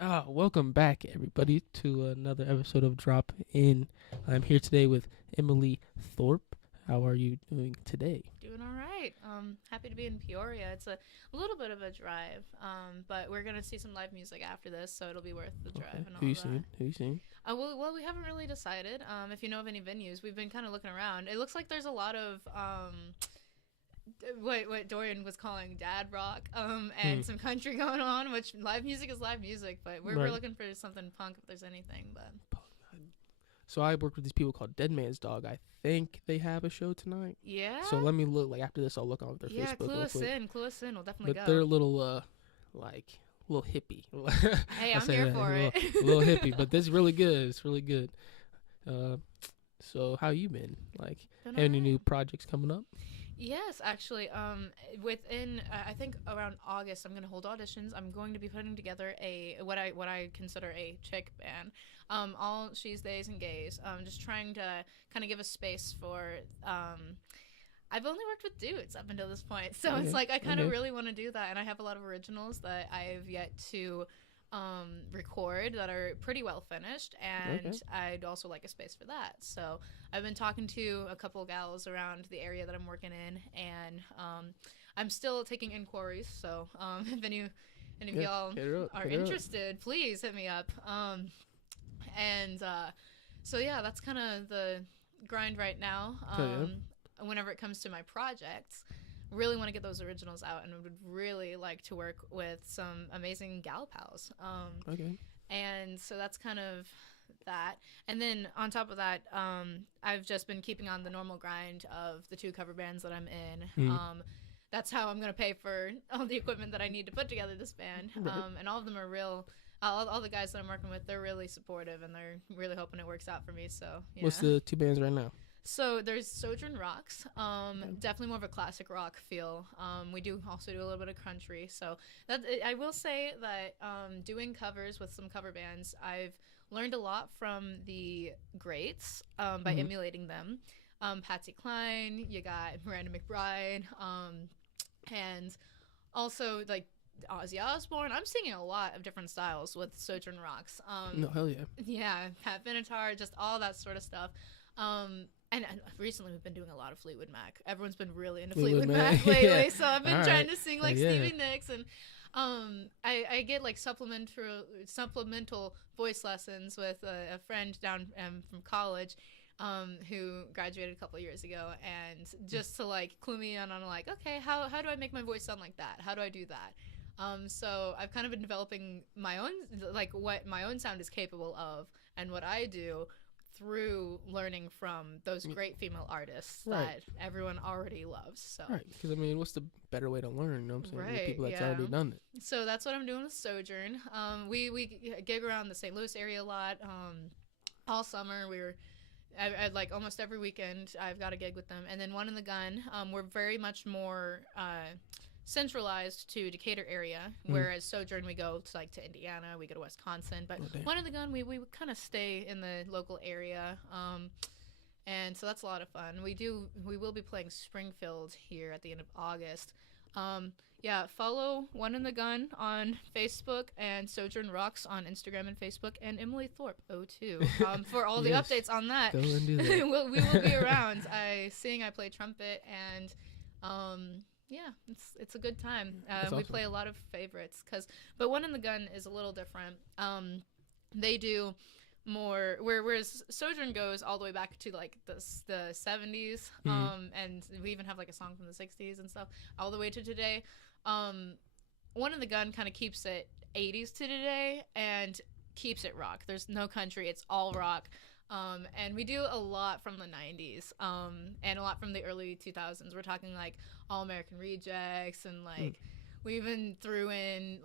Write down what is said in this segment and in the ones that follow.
Welcome back, everybody, to another episode of Drop In. I'm here today with Emily Thorpe. How are you doing today? Doing all right. Happy to be in Peoria. It's a little bit of a drive, but we're gonna see some live music after this, so it'll be worth the Okay. drive and Who all you that. seen? Who you seen? Well, we haven't really decided. If you know of any venues, we've been kind of looking around. It looks like there's a lot of what Dorian was calling dad rock, Hmm. and some country going on. Which live music is live music, but we're Right. looking for something punk if there's anything. But So I work with these people called Dead Man's Dog. I think they have a show tonight. yeah, So let me look. Like after this, I'll look on their yeah, Facebook real quick. clue us in. We'll definitely But go. they're a little like a little hippie. Hey, I'll I'm say here that. for it. A little hippie, but this is really good. It's really good. Uh, so how you been? Like, Been have any alright. new projects coming up? Yes, actually, within I think around August, I'm going to hold auditions. I'm going to be putting together a what I consider a chick band, all she's, theys, and gays. Just trying to kind of give a space for. I've only worked with dudes up until this point, so it's Okay. like I kind of Okay. really want to do that, and I have a lot of originals that I've yet to record that are pretty well finished, Okay. and I'd also like a space for that. So I've been talking to a couple gals around the area that I'm working in, and I'm still taking inquiries. So if any of Yeah. y'all Hit her up. are Hit her up. interested, please hit me up. And so yeah, that's kind of the grind right now. Oh yeah. Whenever it comes to my projects, really want to get those originals out, and would really like to work with some amazing gal pals. Okay. And so that's kind of that. And then on top of that, I've just been keeping on the normal grind of the two cover bands that I'm in. Hmm. That's how I'm going to pay for all the equipment that I need to put together this band. Right. And all of them are real. All the guys that I'm working with, they're really supportive, and they're really hoping it works out for me. So yeah. What's the two bands right now? So there's Sojourn Rocks, Okay. definitely more of a classic rock feel. We do also do a little bit of country. So that I will say that doing covers with some cover bands, I've learned a lot from the greats by Mhm. emulating them. Patsy Cline, you got Miranda McBride, and also like Ozzy Osbourne. I'm singing a lot of different styles with Sojourn Rocks. No, hell yeah. Yeah, Pat Benatar, just all that sort of stuff. And recently we've been doing a lot of Fleetwood Mac. Everyone's been really into Fleetwood Fleetwood Mac, Mac lately, yeah. so I've been All trying right. to sing like Yeah. Stevie Nicks, and I get like supplemental voice lessons with a friend down from college. Who graduated a couple of years ago, and just to like clue me in on like, okay, how do I make my voice sound like that? How do I do that? So I've kind of been developing my own, like what my own sound is capable of, and what I do through learning from those great female artists Right. that everyone already loves. So Right. Because I mean, what's the better way to learn? You know what I'm saying? With right, people that's yeah. already done it. So that's what I'm doing with Sojourn. We gig around the St. Louis area a lot. All summer I like almost every weekend I've got a gig with them, and then One in the Gun. We're very much more centralized to Decatur area, whereas Sojourn we go to like to Indiana, we go to Wisconsin, but Oh, damn. One in the Gun we kind of stay in the local area. And so that's a lot of fun. We will be playing Springfield here at the end of August. Yeah, follow One in the Gun on Facebook and Sojourn Rocks on Instagram and Facebook, and Emily Thorpe 02 for all the Yes. updates on that. Go and do that. We will be around. I sing, I play trumpet, and yeah, it's a good time. That's We awesome. play a lot of favorites, but One in the Gun is a little different. They do more whereas Sojourn goes all the way back to like the 70s, and we even have like a song from the 60s and stuff all the way to today. One in the Gun kind of keeps it 80s to today and keeps it rock. There's no country, it's all rock. And we do a lot from the 90s, and a lot from the early 2000s. We're talking like All American Rejects, and like we even threw in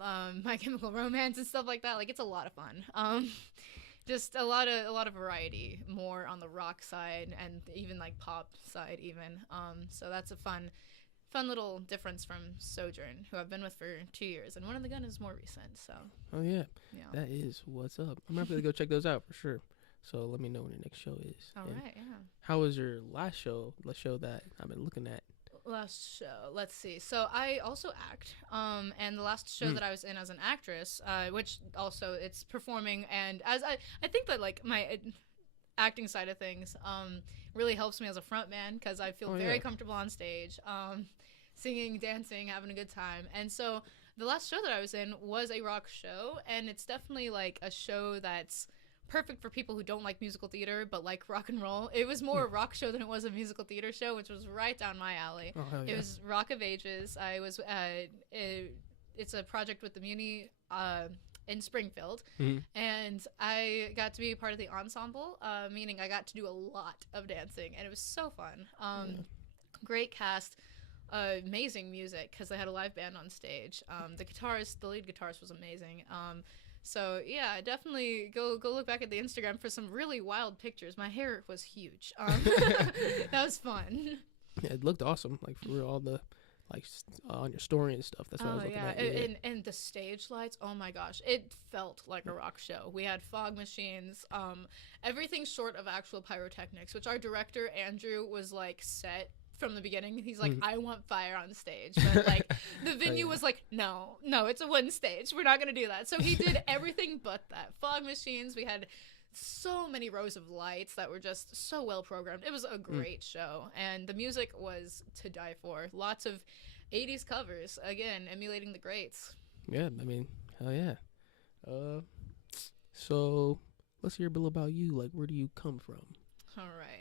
My Chemical Romance and stuff like that. Like it's a lot of fun. Just a lot of variety, more on the rock side and even like pop side even. So that's a fun little difference from Sojourn, who I've been with for 2 years, and One in the Gun is more recent. So Oh yeah. yeah. That is what's up. I'm gonna have to go check those out for sure. So let me know when your next show is. All And right, yeah. how was your last show? The show that I've been looking at. Last show. Let's see. So I also act. And the last show that I was in as an actress, which also it's performing, and as I think that like my acting side of things really helps me as a front man because I feel very comfortable on stage, singing, dancing, having a good time. And so the last show that I was in was a rock show, and it's definitely like a show that's perfect for people who don't like musical theater but like rock and roll. It was more a rock show than it was a musical theater show, which was right down my alley. Oh, hell yeah. It was Rock of Ages. I was it's a project with the Muni in Springfield, and I got to be a part of the ensemble, meaning I got to do a lot of dancing, and it was so fun. Great cast, amazing music because they had a live band on stage. The lead guitarist was amazing. So yeah, definitely go look back at the Instagram for some really wild pictures. My hair was huge. That was fun. Yeah, it looked awesome. Like for real, all the like on your story and stuff. That's what I was looking at. Yeah. And the stage lights. Oh my gosh, it felt like a rock show. We had fog machines. Everything short of actual pyrotechnics, which our director Andrew was like set from the beginning. He's like, I want fire on stage, but like the venue was like, no, it's a wooden stage, we're not gonna do that. So he did everything but that. Fog machines, we had so many rows of lights that were just so well programmed. It was a great show, and the music was to die for. Lots of 80s covers, again emulating the greats. Yeah, I mean, hell yeah. So let's hear a bit about you. Like, where do you come from? All right.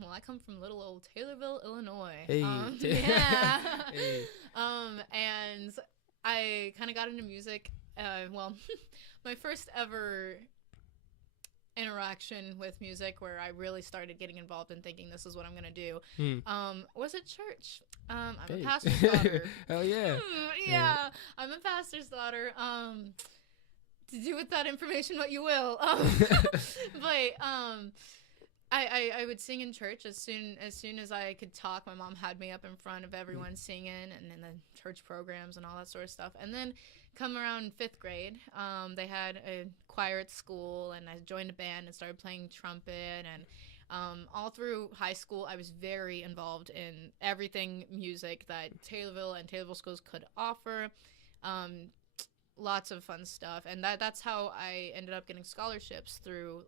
Well, I come from little old Taylorville, Illinois. Hey. Yeah. Hey. And I kind of got into music. Well, my first ever interaction with music where I really started getting involved and thinking this is what I'm going to do was at church. I'm a pastor's daughter. Hell yeah. Yeah. I'm a pastor's daughter. To do with that information what you will. But I would sing in church as soon as I could talk. My mom had me up in front of everyone singing, and in the church programs and all that sort of stuff. And then come around 5th grade, they had a choir at school, and I joined a band and started playing trumpet. And all through high school, I was very involved in everything music that Taylorville and Taylorville schools could offer. Lots of fun stuff, and that's how I ended up getting scholarships through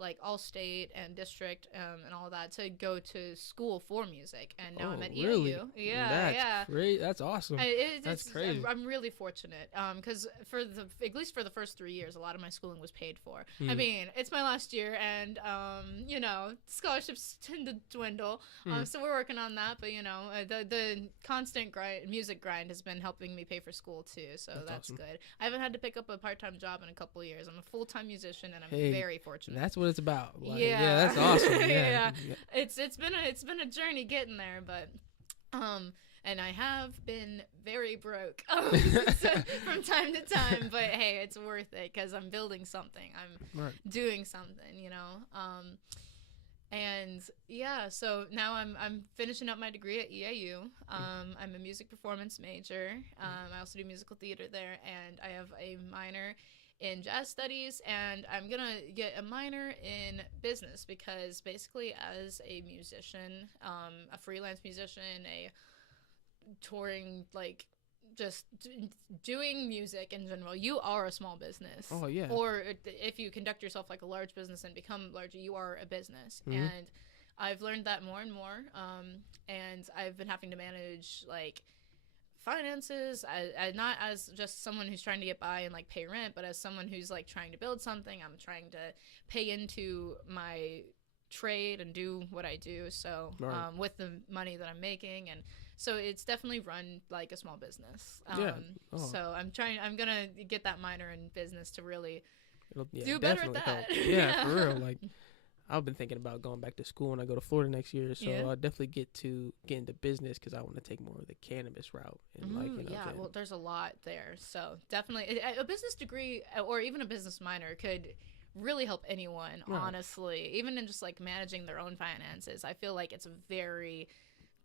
like All-State and District and all that to go to school for music, and now I'm at really? EAU. Yeah, great. That's awesome. That's crazy. I'm really fortunate because at least for the first 3 years, a lot of my schooling was paid for. I mean, it's my last year, and scholarships tend to dwindle, so we're working on that. But the constant music grind has been helping me pay for school too, so that's awesome. Good. I haven't had to pick up a part-time job in a couple of years. I'm a full-time musician, and I'm very fortunate. That's what it's about. Like, yeah, that's awesome. Yeah. It's been a journey getting there, but and I have been very broke from time to time, but hey, it's worth it because I'm building something. I'm doing something, and yeah, so now I'm finishing up my degree at EAU. I'm a music performance major. I also do musical theater there, and I have a minor in jazz studies, and I'm gonna get a minor in business because basically as a musician, a freelance musician, a touring, like just doing music in general, you are a small business. Oh yeah. Or if you conduct yourself like a large business and become larger, you are a business. And I've learned that more and more, and I've been having to manage like finances, not as just someone who's trying to get by and like pay rent, but as someone who's like trying to build something. I'm trying to pay into my trade and do what I do, so with the money that I'm making, and so it's definitely run like a small business. So I'm gonna get that minor in business to really do better at that. Yeah, for real. Like I've been thinking about going back to school when I go to Florida next year, so I'll definitely get into business because I want to take more of the cannabis route. And well, there's a lot there, so definitely a business degree or even a business minor could really help anyone, honestly, even in just like managing their own finances. I feel like it's a very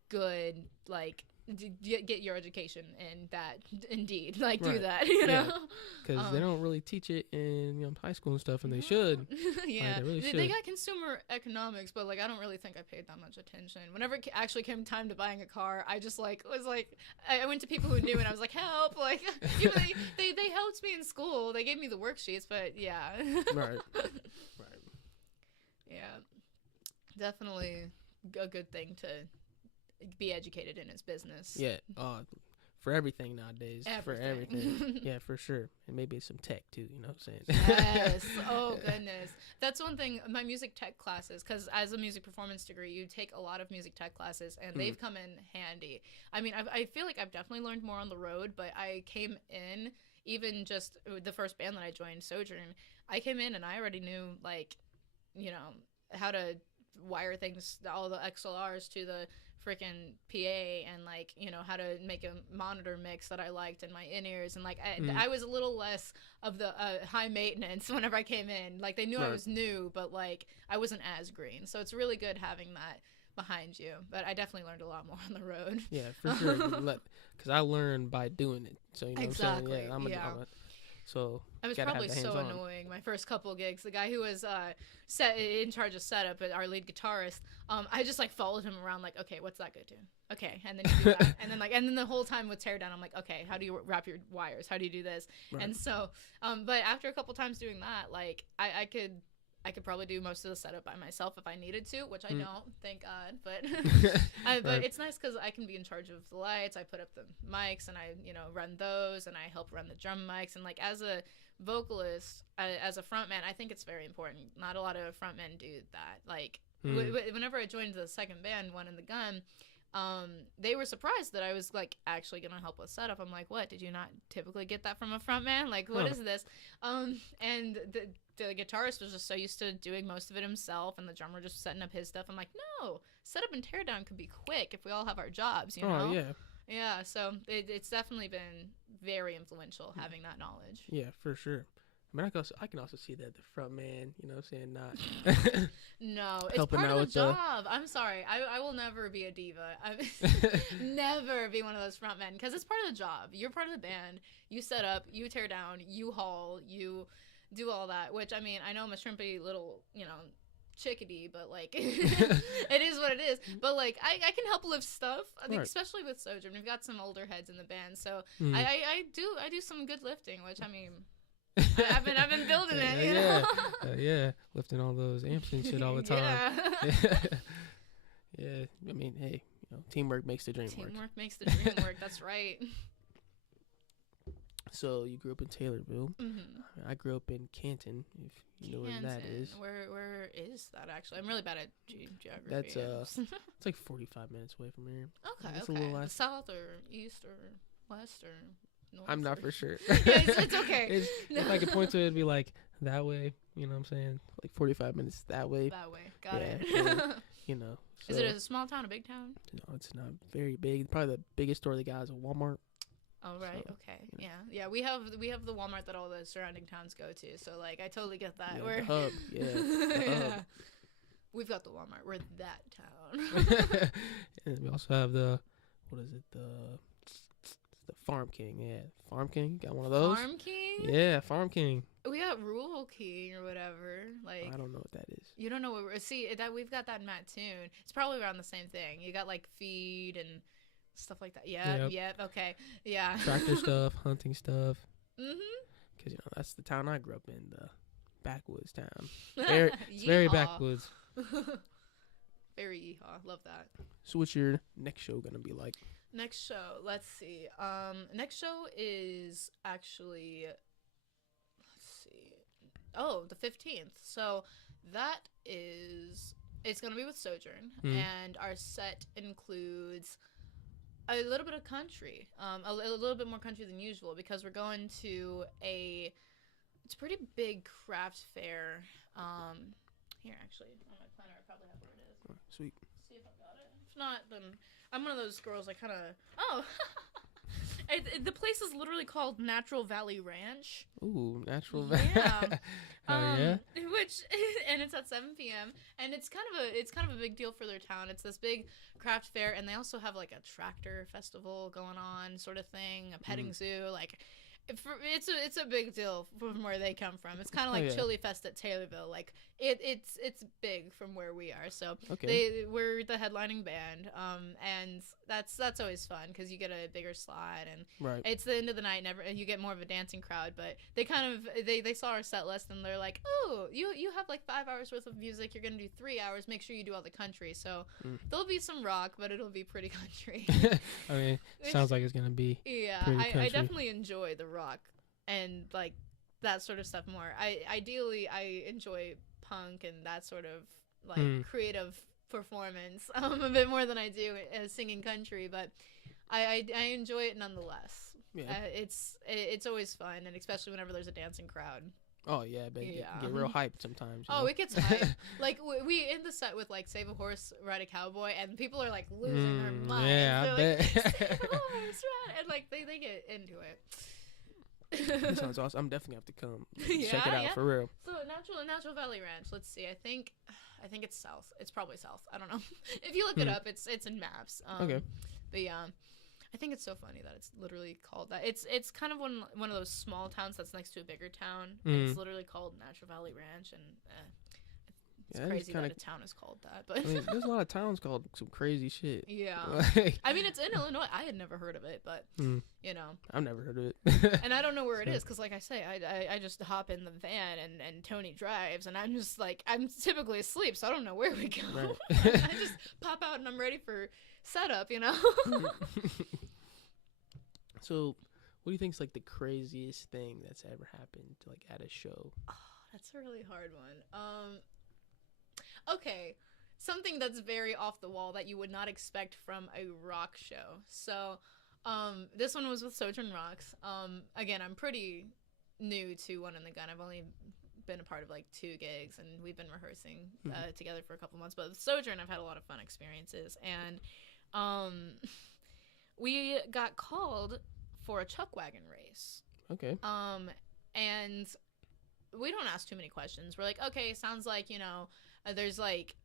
good like get your education in that. Indeed, like do Right. that, you Yeah. know. Because they don't really teach it in high school and stuff, and they should. Yeah, they really should. they got consumer economics, but like I don't really think I paid that much attention. Whenever it actually came time to buying a car, I just like was like I went to people who knew, and I was like, help, like you know, they helped me in school. They gave me the worksheets, but yeah. Right. Yeah, definitely a good thing to be educated in his business. Yeah. For everything nowadays. For everything. Yeah, for sure. And maybe some tech too, you know what I'm saying? Yes. Oh, goodness. That's one thing, my music tech classes, because as a music performance degree, you take a lot of music tech classes, and they've come in handy. I mean, I feel like I've definitely learned more on the road, but I came in, even just the first band that I joined, Sojourn, I came in and I already knew, like, you know, how to wire things, all the XLRs to the freaking PA, and like, you know, how to make a monitor mix that I liked in my in-ears, and like I was a little less of the high maintenance whenever I came in. Like they knew I was new, but like I wasn't as green, so it's really good having that behind you. But I definitely learned a lot more on the road. Yeah, for sure. Because I learned by doing it, so you know Exactly. what I'm saying. Yeah, so I was probably so annoying my first couple gigs. The guy who was in charge of setup, our lead guitarist, I just like followed him around like, okay, what's that go to? Okay, and then you do that. and then the whole time with teardown, I'm like, okay, how do you wrap your wires? How do you do this? Right. And so, but after a couple times doing that, like I could probably do most of the setup by myself if I needed to, which I don't, thank God. But but it's nice because I can be in charge of the lights. I put up the mics and I, you know, run those, and I help run the drum mics. And like as a vocalist, as a frontman, I think it's very important. Not a lot of frontmen do that. Like whenever I joined the second band, One in the Gun, they were surprised that I was like actually gonna help with setup. I'm like, what? Did you not typically get that from a frontman? Like, what is this? And the guitarist was just so used to doing most of it himself, and the drummer just setting up his stuff. I'm like, no, setup and teardown could be quick if we all have our jobs, you know? Oh, yeah. Yeah, so it's definitely been very influential having that knowledge. Yeah, for sure. I mean, I can also see that the front man, you know what I'm saying, not no, it's part of the job. I'm sorry. I will never be a diva. Never be one of those front men, because it's part of the job. You're part of the band. You set up, you tear down, you haul, you do all that, which, I mean, I know I'm a shrimpy little, you know, chickadee, but like it is what it is. But like I can help lift stuff, especially with Sojourn. We've got some older heads in the band, so I do some good lifting, which, I mean, I've been building it, you know? Yeah, lifting all those amps and shit all the time. Yeah. I mean, hey, you know, teamwork makes the dream work. Teamwork makes the dream work. That's right. So you grew up in Taylorville. I grew up in Canton, if you know where that is. Where is that, actually? I'm really bad at geography. That's it's like 45 minutes away from here. Okay, okay. The south or east or west or north? I'm not for sure. Yeah, it's okay. If I could point to it, it'd be like that way. You know what I'm saying? Like 45 minutes that way. That way. Got it. And, you know. So, is it a small town, a big town? No, it's not very big. Probably the biggest store they got is a Walmart. Oh, right. So, okay. Yeah. We have the Walmart that all the surrounding towns go to. So like I totally get that. Yeah, We're the hub. Yeah. The hub. We've got the Walmart. We're that town. And we also have the Farm King. Yeah, Farm King. Got one of those. Farm King? Yeah, Farm King. We got Rural King or whatever. Like I don't know what that is. You don't know what we've got that in Mattoon. It's probably around the same thing. You got like feed and stuff like that. Yep. Okay. Yeah. Tractor stuff, hunting stuff. Mhm. Because, you know, that's the town I grew up in, the backwoods town. It's very backwoods. Very yeehaw. Love that. So what's your next show going to be like? Next show. Let's see. Next show is actually, the 15th. So that is, it's going to be with Sojourn. And our set includes a little bit of country, a little bit more country than usual, because we're going to it's a pretty big craft fair. Here, actually, on my planner, I probably have where it is. Oh, sweet. See if I got it. If not, then I'm one of those girls I kind of, The place is literally called Natural Valley Ranch. Ooh, natural. Yeah. Yeah. Which and it's at 7 p.m. and it's kind of a big deal for their town. It's this big craft fair, and they also have like a tractor festival going on, sort of thing, a petting zoo. Like, it's a big deal from where they come from. It's kind of like Chili Fest at Taylorville. Like it's big from where we are. So we're the headlining band, and that's always fun because you get a bigger slide, and it's the end of the night. And you get more of a dancing crowd. But they saw our set list, and they're like, oh, you have like 5 hours worth of music. You're gonna do 3 hours. Make sure you do all the country. So there'll be some rock, but it'll be pretty country. I mean, sounds like it's gonna be. Yeah, I definitely enjoy the rock and like that sort of stuff more. Ideally I enjoy punk and that sort of like creative performance a bit more than I do singing country, but I enjoy it nonetheless. Yeah. It's always fun, and especially whenever there's a dancing crowd. Oh yeah, but get real hyped sometimes. Oh, it gets hyped. Like we end the set with like "Save a Horse, Ride a Cowboy," and people are like losing their minds. Yeah, they're I like, bet. Save a horse, ride, and like they get into it. That sounds awesome. I'm definitely have to come check it out for real. So Natural Valley Ranch. Let's see. I think it's south. It's probably south. I don't know. If you look it up, it's in maps. Okay. But yeah. I think it's so funny that it's literally called that. It's kind of one of those small towns that's next to a bigger town. And it's literally called Natural Valley Ranch, and it's crazy that a town is called that. But I mean, there's a lot of towns called some crazy shit. Yeah. I mean, it's in Illinois. I had never heard of it, but you know, I've never heard of it. And I don't know where it is because, like I say, I just hop in the van and Tony drives, and I'm just like, I'm typically asleep, so I don't know where we go. Right. I just pop out and I'm ready for setup, you know. So, what do you think is like the craziest thing that's ever happened like at a show? Oh, that's a really hard one. Okay, something that's very off the wall that you would not expect from a rock show. So, this one was with Sojourn Rocks. Again, I'm pretty new to One in the Gun. I've only been a part of like 2 gigs, and we've been rehearsing together for a couple months. But with Sojourn, I've had a lot of fun experiences, and we got called for a chuck wagon race. Okay. And we don't ask too many questions. We're like, okay, sounds like, you know, there's like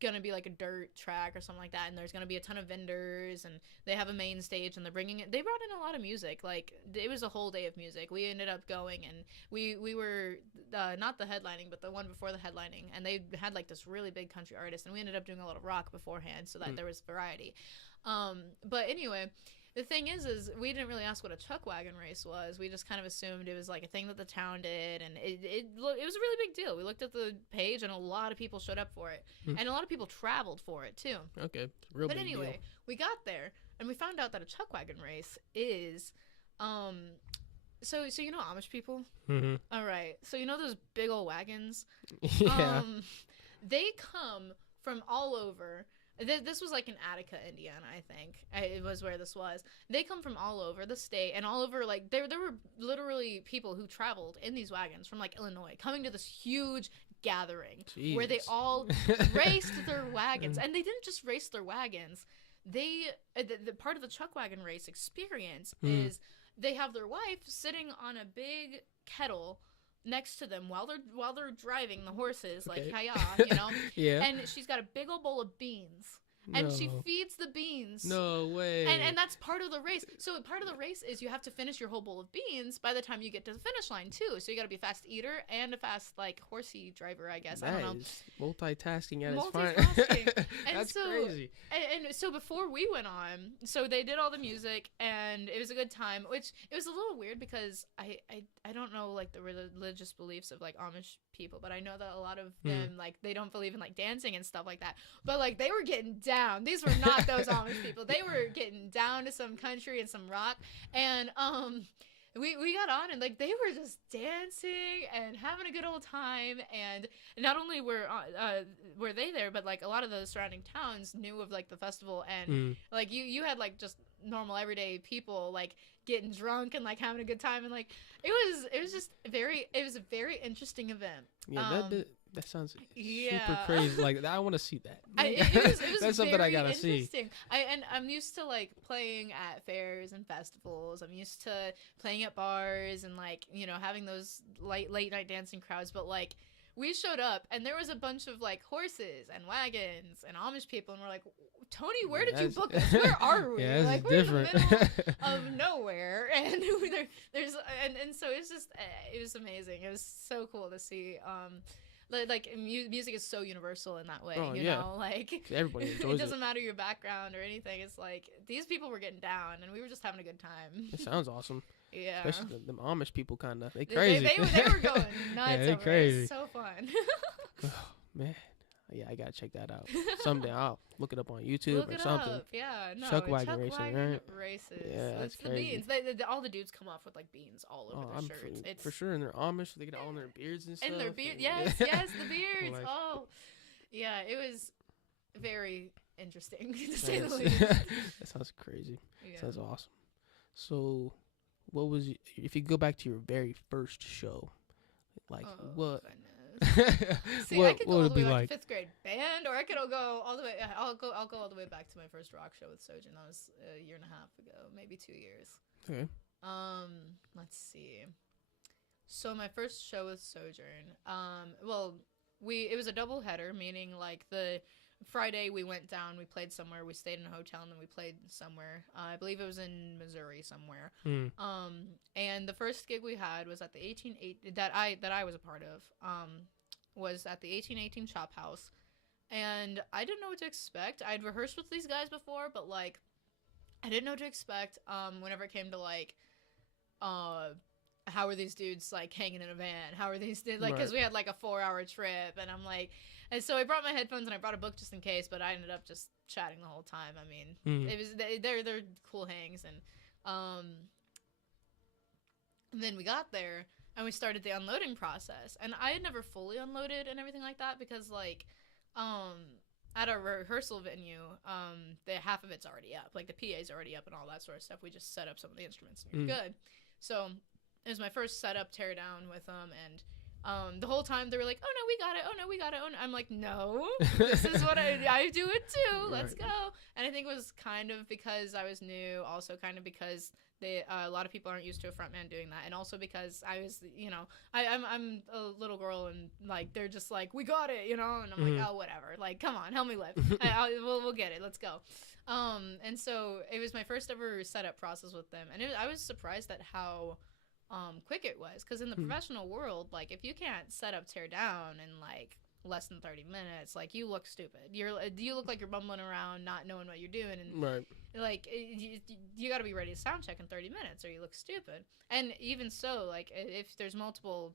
gonna be like a dirt track or something like that, and there's gonna be a ton of vendors, and they have a main stage, and they brought in a lot of music. Like, it was a whole day of music. We ended up going, and we were not the headlining, but the one before the headlining, and they had like this really big country artist, and we ended up doing a lot of rock beforehand so that there was variety. But anyway, the thing is we didn't really ask what a chuck wagon race was. We just kind of assumed it was like a thing that the town did, and it was a really big deal. We looked at the page, and a lot of people showed up for it, and a lot of people traveled for it too. Okay, real big deal. But anyway, we got there, and we found out that a chuck wagon race is, so you know Amish people? Mm-hmm. All right, so you know those big old wagons? Yeah. They come from all over. This was like in Attica, Indiana, I think. It was where this was. They come from all over the state, and all over, like, there were literally people who traveled in these wagons from, like, Illinois, coming to this huge gathering. Jeez. Where they all raced their wagons. And they didn't just race their wagons. They, the part of the chuck wagon race experience is they have their wife sitting on a big kettle next to them while they're driving the horses, like, hiya, you know? Yeah. And she's got a big old bowl of beans. No. And she feeds the beans. No way. And that's part of the race. So part of the race is you have to finish your whole bowl of beans by the time you get to the finish line, too. So you got to be a fast eater and a fast, like, horsey driver, I guess. I don't know. Multitasking at its finest. That's crazy. And so before we went on, so they did all the music, and it was a good time, which it was a little weird because I don't know, like, the religious beliefs of, like, Amish people, but I know that a lot of them, like, they don't believe in, like, dancing and stuff like that. But, like, they were getting down. These were not those Amish people. They were getting down to some country and some rock. And we got on, and like they were just dancing and having a good old time. And not only were they there, but like a lot of the surrounding towns knew of like the festival, and like you had like just normal everyday people like getting drunk and like having a good time, and like it was just a very interesting event. Yeah, That sounds Yeah. super crazy. Like I want to see that. It was That's something I gotta see. interesting. I'm used to like playing at fairs and festivals. I'm used to playing at bars and like having those late night dancing crowds. But like we showed up and there was a bunch of like horses and wagons and Amish people, and we're like, Tony, where did you book us? Where are we? Yeah, like we're different. in the middle of nowhere, and there's and so it's just it was amazing. It was so cool to see. Music is so universal in that way, you know, like everybody enjoys it doesn't matter your background or anything. It's like these people were getting down and we were just having a good time. It sounds awesome. Yeah, especially the Amish people, kind of they crazy. They were going nuts. Yeah, they crazy. It was so fun. Oh, man, yeah, I gotta check that out someday. I'll look it up on YouTube or something. Up. Yeah, no, Chuck wagon racing, right? Races. Yeah, that's crazy. The beans. All the dudes come off with like beans all over their shirts. For sure, and they're Amish. They get all in their beards and stuff. And their beard, yes, the beards. Like, oh, yeah, it was very interesting to say the least. That sounds crazy. Yeah. Sounds awesome. So, what was if you go back to your very first show, like what? Goodness. See, I could go all the way back to 5th grade band, or I could go all the way. I'll go all the way back to my first rock show with Sojourn. That was a year and a half ago, maybe 2 years. Okay. Let's see. So my first show with Sojourn. It was a double header, meaning like the Friday we went down, we played somewhere, we stayed in a hotel, and then we played somewhere. I believe it was in Missouri somewhere. And the first gig we had was at the 1880 that I was a part of. Was at the 1818 Chop House, and I didn't know what to expect. I'd rehearsed with these guys before, but like I didn't know what to expect. Whenever it came to like, how are these dudes like hanging in a van? How are these like? Because we had like a 4-hour trip, and I'm like, and so I brought my headphones and I brought a book just in case, but I ended up just chatting the whole time. I mean, it was they're cool hangs, and then we got there and we started the unloading process, and I had never fully unloaded and everything like that because like, at our rehearsal venue, the half of it's already up, like the PA's already up and all that sort of stuff. We just set up some of the instruments and you're good. So it was my first setup tear down with them, and the whole time they were like, oh no, we got it, oh no, we got it, oh no. I'm like, no, this is what I do it too, let's go. And I think it was kind of because I was new, also kind of because a lot of people aren't used to a frontman doing that, and also because I was, I'm a little girl, and like they're just like, we got it, and I'm like, oh whatever, like come on, help me lift. We'll get it, let's go. And so it was my first ever setup process with them, and I was surprised at how quick it was, because in the professional world, like if you can't set up tear down in like less than 30 minutes, like you look stupid. You look like you're bumbling around, not knowing what you're doing, and like you got to be ready to sound check in 30 minutes, or you look stupid. And even so, like if there's multiple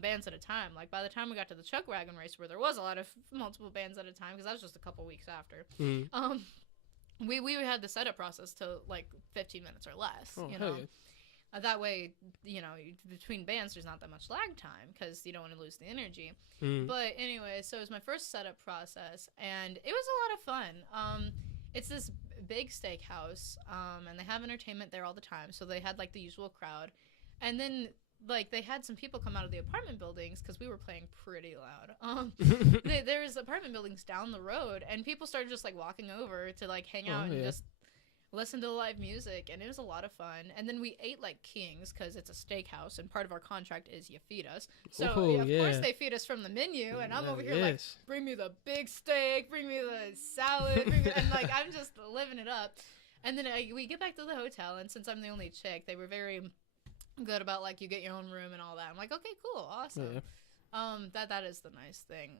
bands at a time, like by the time we got to the Chuck Wagon race, where there was a lot of multiple bands at a time, because that was just a couple weeks after, we had the setup process to like 15 minutes or less. That way, between bands, there's not that much lag time because you don't want to lose the energy. But anyway, so it was my first setup process, and it was a lot of fun. It's this big steakhouse, and they have entertainment there all the time, so they had like the usual crowd. And then like they had some people come out of the apartment buildings because we were playing pretty loud. There was apartment buildings down the road, and people started just like walking over to like hang out and just listen to the live music, and it was a lot of fun. And then we ate like kings because it's a steakhouse, and part of our contract is you feed us. So of course they feed us from the menu, and I'm over here like, bring me the big steak, bring me the salad, and like I'm just living it up. And then we get back to the hotel, and since I'm the only chick, they were very good about like you get your own room and all that. I'm like, okay, cool, awesome. That is the nice thing.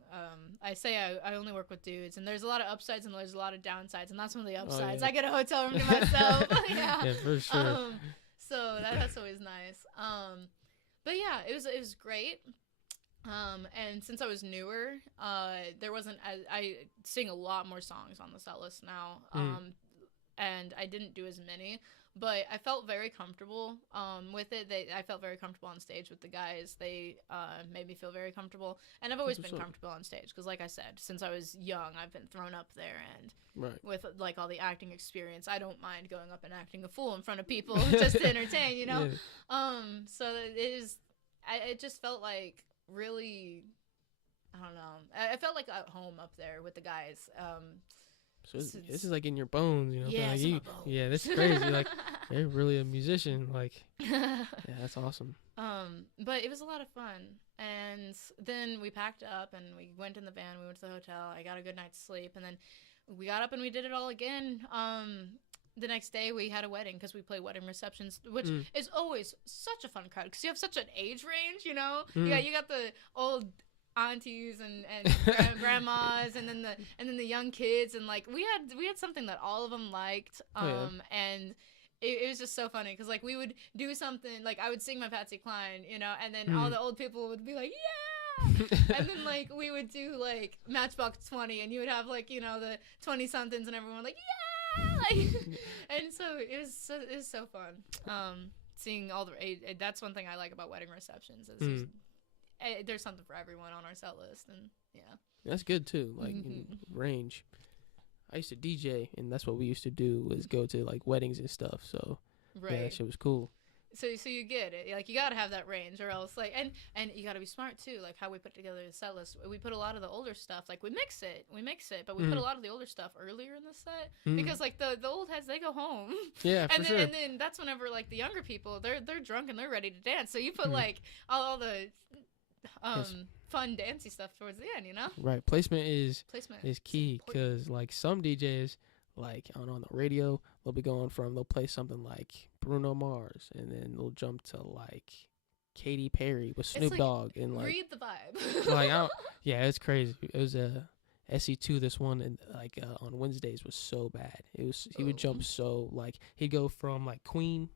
I say I only work with dudes, and there's a lot of upsides and there's a lot of downsides, and that's one of the upsides. I get a hotel room to myself. Yeah, for sure. So that's always nice. But yeah, it was great. And since I was newer, there wasn't I sing a lot more songs on the set list now. And I didn't do as many, but I felt very comfortable with it. I felt very comfortable on stage with the guys. They made me feel very comfortable, and I've always been comfortable on stage because, like I said, since I was young, I've been thrown up there, and with like all the acting experience, I don't mind going up and acting a fool in front of people just to entertain, So it just felt like really I don't know. I felt like at home up there with the guys. So this is like in your bones, you know. Yeah, Like it's in my bones. yeah, that's crazy. Like you're really a musician. Like, yeah, that's awesome. But it was a lot of fun. And then we packed up and we went in the van. We went to the hotel. I got a good night's sleep, and then we got up and we did it all again. The next day we had a wedding because we play wedding receptions, which is always such a fun crowd because you have such an age range, you know. Yeah, you got the old aunties and grandmas, and then the young kids, and like we had something that all of them liked, and it was just so funny because like we would do something, like I would sing my Patsy Cline, you know, and then all the old people would be like, yeah. And then like we would do like Matchbox 20, and you would have like, you know, the 20 somethings and everyone like, yeah, like, and so it was so fun seeing all the that's one thing I like about wedding receptions is there's something for everyone on our set list, and yeah, that's good too. Like range. I used to DJ, and that's what we used to do was go to like weddings and stuff. So yeah, that shit was cool. So you get it. Like you gotta have that range, or else like and you gotta be smart too. Like how we put together the set list. We put a lot of the older stuff. Like we mix it, but we put a lot of the older stuff earlier in the set because like the old heads, they go home. Yeah, for sure. And then that's whenever like the younger people, they're drunk and they're ready to dance. So you put like all the fun dancey stuff towards the end, you know. Right. Placement is key because like some DJs, like on the radio, they'll play something like Bruno Mars, and then they'll jump to like Katy Perry with Snoop Dogg, and like read the vibe. Like yeah, it's crazy. It was a SE2 this one, and like on Wednesdays was so bad. He would jump so like he'd go from like Queen.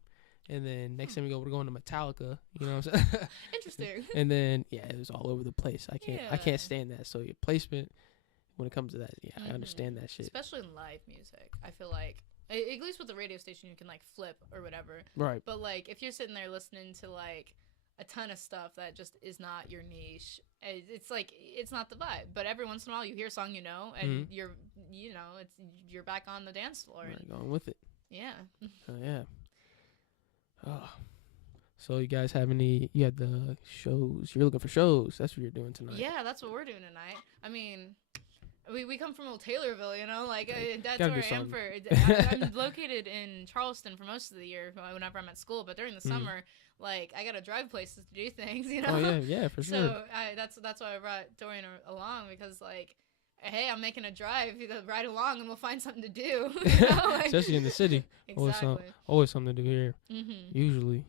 And then next time we're going to Metallica, you know what I'm saying? Interesting. And then it was all over the place. I can't stand that. So your placement when it comes to that, I understand that shit. Especially in live music. I feel like at least with the radio station you can like flip or whatever. Right. But like if you're sitting there listening to like a ton of stuff that just is not your niche, it's like it's not the vibe. But every once in a while you hear a song you know, and you're back on the dance floor. Right, going with it. Yeah. Yeah. Oh, so you guys have you had the shows, you're looking for shows, that's what you're doing tonight. Yeah, that's what we're doing tonight. I mean, we come from old Taylorville, you know, like that's where I am I'm located in Charleston for most of the year whenever I'm at school, but during the summer, like I gotta drive places to do things, you know. Oh yeah, for sure. So that's why I brought Dorian along, because like, hey, I'm making a drive, ride along and we'll find something to do. You know? Like, especially in the city. Exactly. Always something to do here. Usually.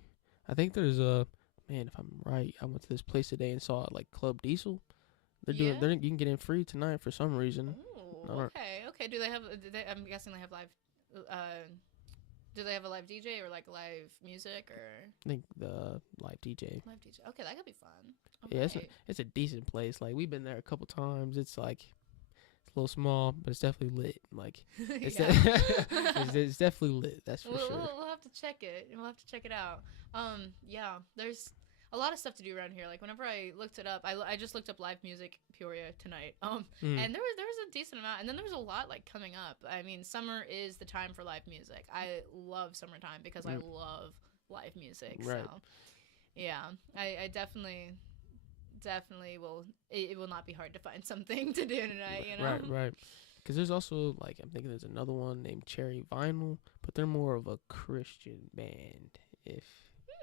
I think there's if I'm right, I went to this place today and saw like Club Diesel. You can get in free tonight for some reason. Ooh, okay. Do they have, I'm guessing they have live, do they have a live DJ or like live music, or? I think the live DJ. Live DJ. Okay, that could be fun. Okay. Yeah, it's a decent place. Like we've been there a couple times. It's like, a little small, but it's definitely lit. Like it's definitely lit. That's for sure. We'll have to check it. We'll have to check it out. Yeah, there's a lot of stuff to do around here. Like whenever I looked it up, I just looked up live music Peoria tonight. And there was a decent amount, and then there was a lot like coming up. I mean, summer is the time for live music. I love summertime because I love live music. Right. So yeah, I definitely will. It will not be hard to find something to do tonight, you know. Right. Because there's also like, I'm thinking there's another one named Cherry Vinyl, but they're more of a Christian band. If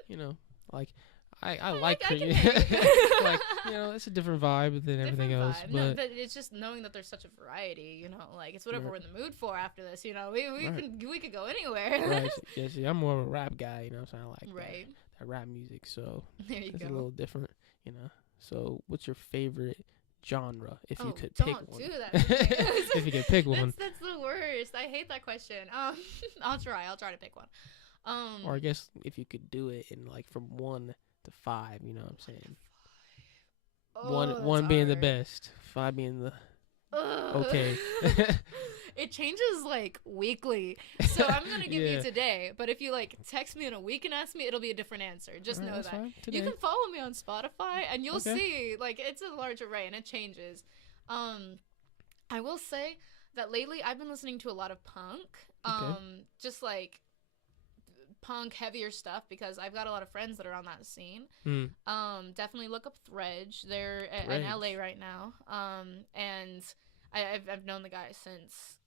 you know, like I like Christian. Like, you know, it's a different vibe than everything else. But it's just knowing that there's such a variety, you know. Like it's whatever we're in the mood for after this, you know. We could go anywhere. Right. Yeah. See, I'm more of a rap guy, you know. So I like right. that rap music. So there you it's go. a little different, you know. So, what's your favorite genre, if you could pick one? Don't do that. If you could pick one. That's the worst. I hate that question. I'll try to pick one. Or I guess if you could do it in like from 1 to 5, you know what I'm saying? One being the best, 5 being the okay. It changes like weekly, so I'm gonna give you today. But if you like text me in a week and ask me, it'll be a different answer. Just know that. You can follow me on Spotify, and you'll see like it's a large array and it changes. I will say that lately I've been listening to a lot of punk. Just like punk, heavier stuff, because I've got a lot of friends that are on that scene. Definitely look up Thredge. They're in LA right now. And I've known the guy since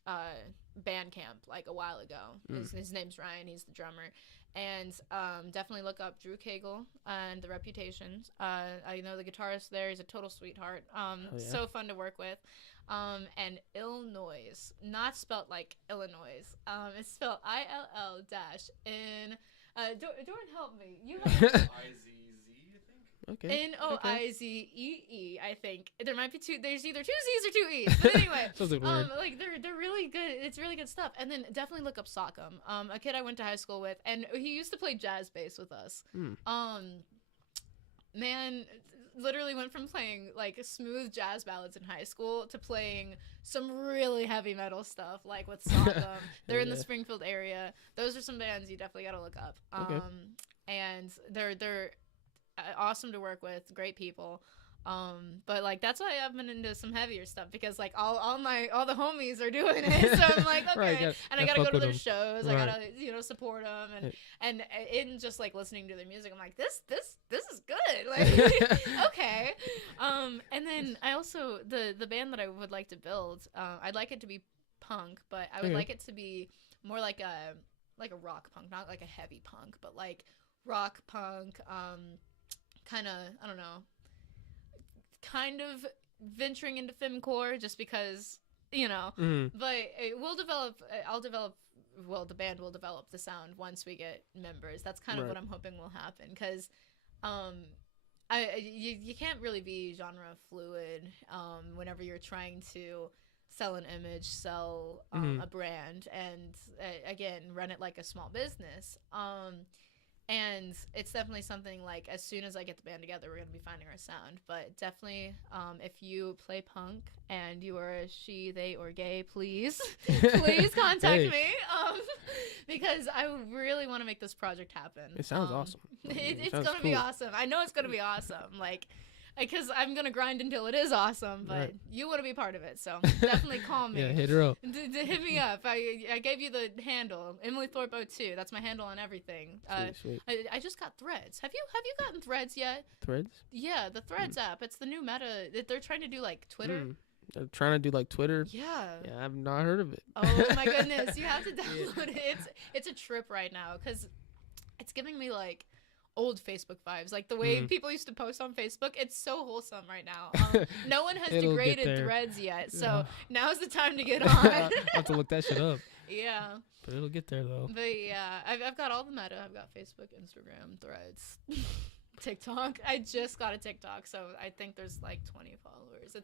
band camp, like a while ago. His name's Ryan. He's the drummer. And definitely look up Drew Cagle and The Reputations. I know the guitarist there. He's a total sweetheart. So fun to work with. And Illinois, not spelled like Illinois. It's spelled ILL dash in. Jordan, help me. You have IZZ, I think. Okay. NOIZEE, I think. There might be two. There's either two Z's or two E's. But anyway, like they're really good. It's really good stuff. And then definitely look up Sockham. A kid I went to high school with, and he used to play jazz bass with us. Man, literally went from playing like smooth jazz ballads in high school to playing some really heavy metal stuff, like with Sockham. They're in the Springfield area. Those are some bands you definitely got to look up. And they're awesome to work with, great people. But like that's why I've been into some heavier stuff, because like all the homies are doing it, so I'm like, okay, and I gotta go to their shows, I gotta support them, and in just like listening to their music, I'm like, this is good, like okay. And then I also the band that I would like to build, I'd like it to be punk, but I would like it to be more like a rock punk, not like a heavy punk, but like rock punk, kind of, I don't know, kind of venturing into femcore, just because, but the band will develop the sound once we get members. That's kind of what I'm hoping will happen, because you can't really be genre fluid whenever you're trying to sell an image, sell a brand, and again, run it like a small business. And it's definitely something, like, as soon as I get the band together, we're going to be finding our sound. But definitely, if you play punk and you are a she, they, or gay, please contact me. Because I really want to make this project happen. It sounds awesome. It's going to be awesome. I know it's going to be awesome. Like, because I'm going to grind until it is awesome, but you want to be part of it, so definitely call me. Yeah, hit her up. Hit me up. I gave you the handle, Emily Thorpe 02. That's my handle on everything. Sweet. I just got Threads. Have you gotten Threads yet? Threads? Yeah, the Threads app. It's the new meta. They're trying to do like Twitter. They're trying to do like Twitter. Yeah. Yeah, I've not heard of it. Oh my goodness, you have to download it. It's a trip right now, because it's giving me like old Facebook vibes, like the way people used to post on Facebook. It's so wholesome right now. No one has degraded Threads yet, so now's the time to get on. I have to look that shit up. Yeah, but it'll get there though. But yeah, I've got all the meta. I've got Facebook, Instagram, Threads, TikTok. I just got a TikTok, so I think there's like 20 followers.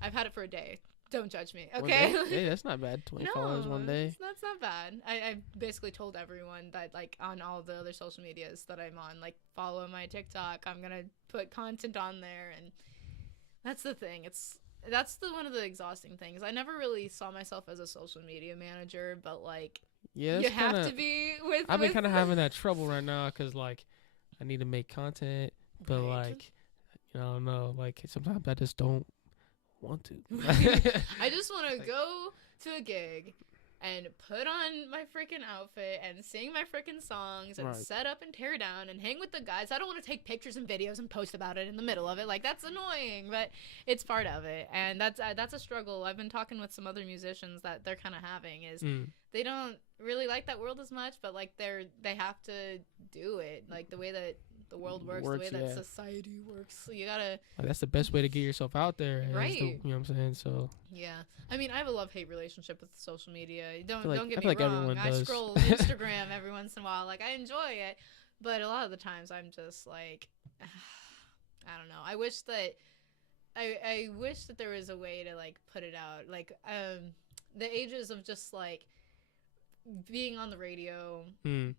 I've had it for a day. Don't judge me, okay? Hey, that's not bad. 20 followers one day. That's not bad. I basically told everyone that, like, on all the other social medias that I'm on, like, follow my TikTok. I'm gonna put content on there, and that's the thing. That's one of the exhausting things. I never really saw myself as a social media manager, but like, you have to be with. I've been kind of having that trouble right now, because like, I need to make content, but like, I don't know. Like, sometimes I just don't want to. I just want to go to a gig and put on my freaking outfit and sing my freaking songs and set up and tear down and hang with the guys. I don't want to take pictures and videos and post about it in the middle of it. Like, that's annoying, but it's part of it, and that's a struggle. I've been talking with some other musicians that they're kind of having is they don't really like that world as much, but like they have to do it, like the way that the world works, the way that society works. So you gotta. That's the best way to get yourself out there, right? You know what I'm saying? So. Yeah, I mean, I have a love-hate relationship with social media. Don't get me wrong. I scroll Instagram every once in a while. Like, I enjoy it, but a lot of the times I'm just like, I don't know. I wish that there was a way to like put it out. Like, the ages of just like being on the radio,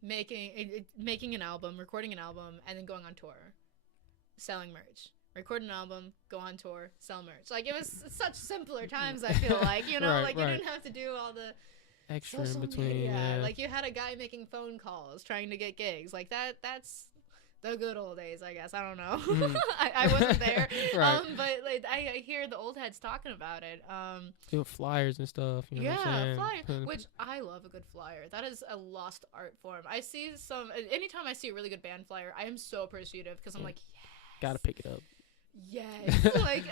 making an album, recording an album, and then going on tour, selling merch. Record an album, go on tour, sell merch. Like, it was such simpler times, I feel like, you know, you didn't have to do all the extra in between. Yeah. Like, you had a guy making phone calls trying to get gigs. Like, that's the good old days, I guess. I don't know. I wasn't there. Right. But like I hear the old heads talking about it. Doing flyers and stuff. You know what I'm flyer, saying? which I love a good flyer. That is a lost art form. I see anytime I see a really good band flyer, I am so appreciative because I'm like, yes. Gotta pick it up. Yes, like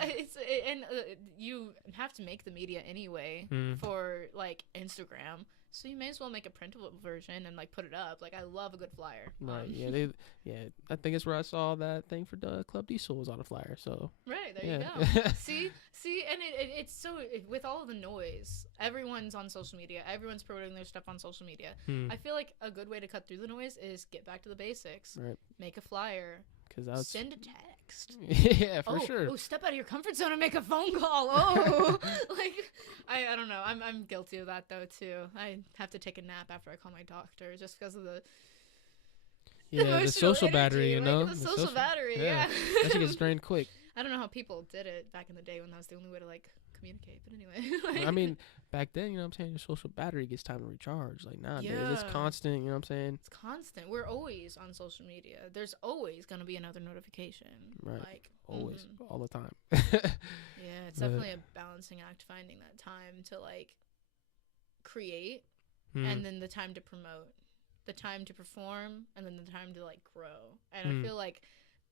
you have to make the media anyway for like Instagram, so you may as well make a printable version and like put it up. Like I love a good flyer. Right. I think it's where I saw that thing for the Club Diesel was on a flyer. So right there you go. see, and it's so with all of the noise, everyone's on social media. Everyone's promoting their stuff on social media. I feel like a good way to cut through the noise is get back to the basics. Right. Make a flyer. Send a text. Yeah, for sure. Oh, step out of your comfort zone and make a phone call. Oh, like I don't know. I'm guilty of that though too. I have to take a nap after I call my doctor just because of the social energy, battery, you know. The social battery, yeah. That shit gets drained quick. I don't know how people did it back in the day when that was the only way to like communicate. But anyway, I mean, back then, you know what I'm saying, your social battery gets time to recharge. Like nowadays, it's constant, you know what I'm saying? It's constant. We're always on social media. There's always going to be another notification. Right. Like always, all the time. Yeah, it's definitely a balancing act finding that time to like create and then the time to promote, the time to perform, and then the time to like grow. And I feel like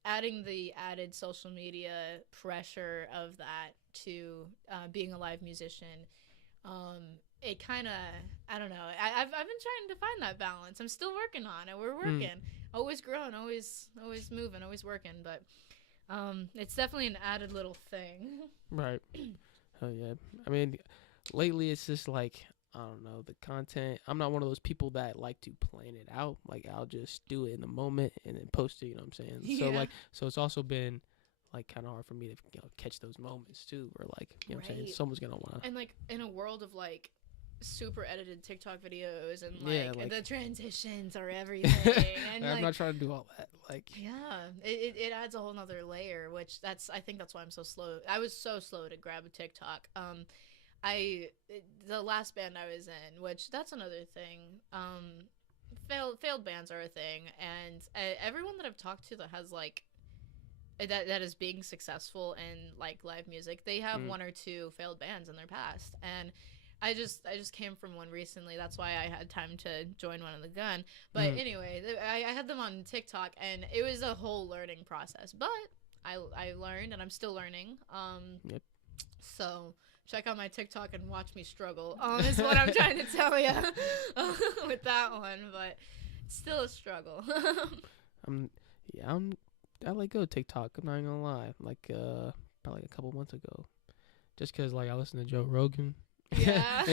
adding the added social media pressure of that to being a live musician, it kind of, I don't know, I've been trying to find that balance. I'm still working on it. We're working, always growing, always moving, always working, but it's definitely an added little thing. Right. Oh yeah. I mean, lately it's just like, I don't know, the content. I'm not one of those people that like to plan it out. Like I'll just do it in the moment and then post it, you know what I'm saying? Yeah. So it's also been like kind of hard for me to catch those moments too, where like, you know what I'm saying, someone's gonna want to. And like in a world of like super edited TikTok videos and like the transitions are everything. And I'm not trying to do all that. Like it adds a whole nother layer, which I think that's why I'm so slow. I was so slow to grab a TikTok. The last band I was in, which that's another thing. Failed bands are a thing, and everyone that I've talked to that has like that is being successful in like live music, they have one or two failed bands in their past, and I just came from one recently. That's why I had time to join one of the gun. But anyway, I had them on TikTok, and it was a whole learning process. But I learned, and I'm still learning. So check out my TikTok and watch me struggle. Is what I'm trying to tell you with that one. But it's still a struggle. I let go of TikTok. I'm not gonna lie. Like probably a couple months ago, just cause like I listened to Joe Rogan. Yeah.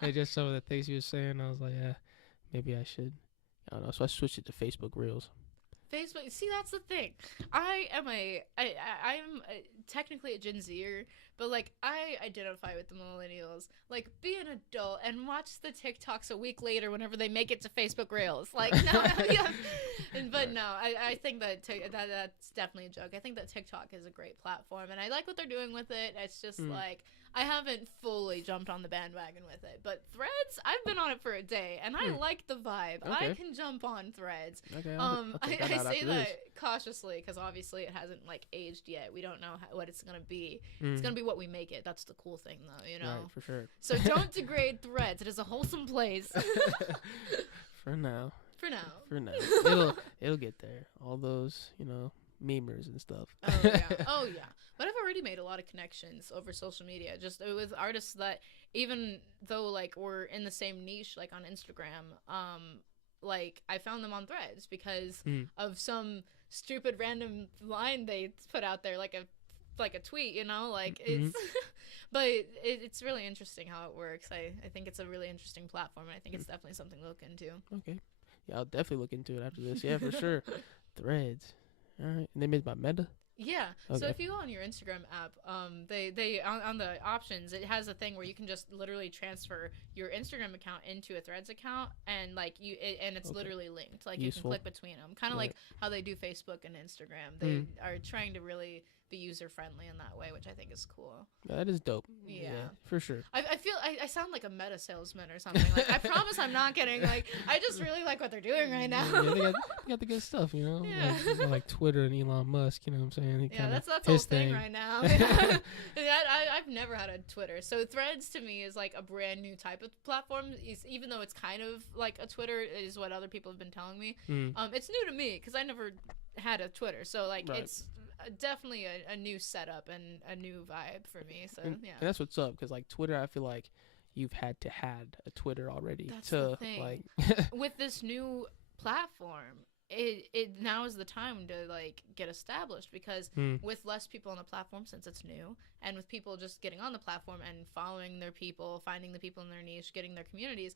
and just some of the things he was saying, I was like, yeah, maybe I should. I don't know. So I switched it to Facebook Reels. Facebook. See, that's the thing. I'm technically a Gen Zer, but like I identify with the millennials. Like, be an adult and watch the TikToks a week later whenever they make it to Facebook Reels. Like, no, but no, I think that's definitely a joke. I think that TikTok is a great platform, and I like what they're doing with it. It's just like I haven't fully jumped on the bandwagon with it, but Threads, I've been on it for a day, and I like the vibe. Okay. I can jump on Threads. Okay, I say that cautiously because obviously it hasn't like aged yet. We don't know what it's gonna be. It's gonna be what we make it. That's the cool thing, though, you know. Right, for sure. So don't degrade Threads. It is a wholesome place. For now. It'll get there. All those, memers and stuff. Oh yeah. But I've already made a lot of connections over social media, just with artists that even though like we're in the same niche, like on Instagram, like I found them on Threads because of some stupid random line they put out there, like a tweet, it's but it's really interesting how it works. I think it's a really interesting platform, and I think it's definitely something to look into. Okay. Yeah, I'll definitely look into it after this. Yeah, for sure. Threads. All right. And they made by Meta? Yeah. Okay. So if you go on your Instagram app, they on the options, it has a thing where you can just literally transfer your Instagram account into a Threads account, and like it's literally linked. Like Useful. You can click between them, kind of like how they do Facebook and Instagram. They are trying to really be user friendly in that way, which I think is cool. That is dope. Yeah, for sure. I feel I sound like a meta salesman or something. Like, I promise I'm not kidding. Like, I just really like what they're doing right now. They got the good stuff, you know. Yeah. Like Twitter and Elon Musk, you know what I'm saying? That's whole thing right now. I've never had a Twitter, so Threads to me is like a brand new type of platform. Even though it's kind of like a Twitter, is what other people have been telling me. It's new to me because I never had a Twitter, so like it's definitely a new setup and a new vibe for me. So and that's what's up, because like Twitter, I feel like you've had a Twitter already. That's to the thing. like with this new platform, it now is the time to like get established, because with less people on the platform, since it's new, and with people just getting on the platform and following their people, finding the people in their niche, getting their communities,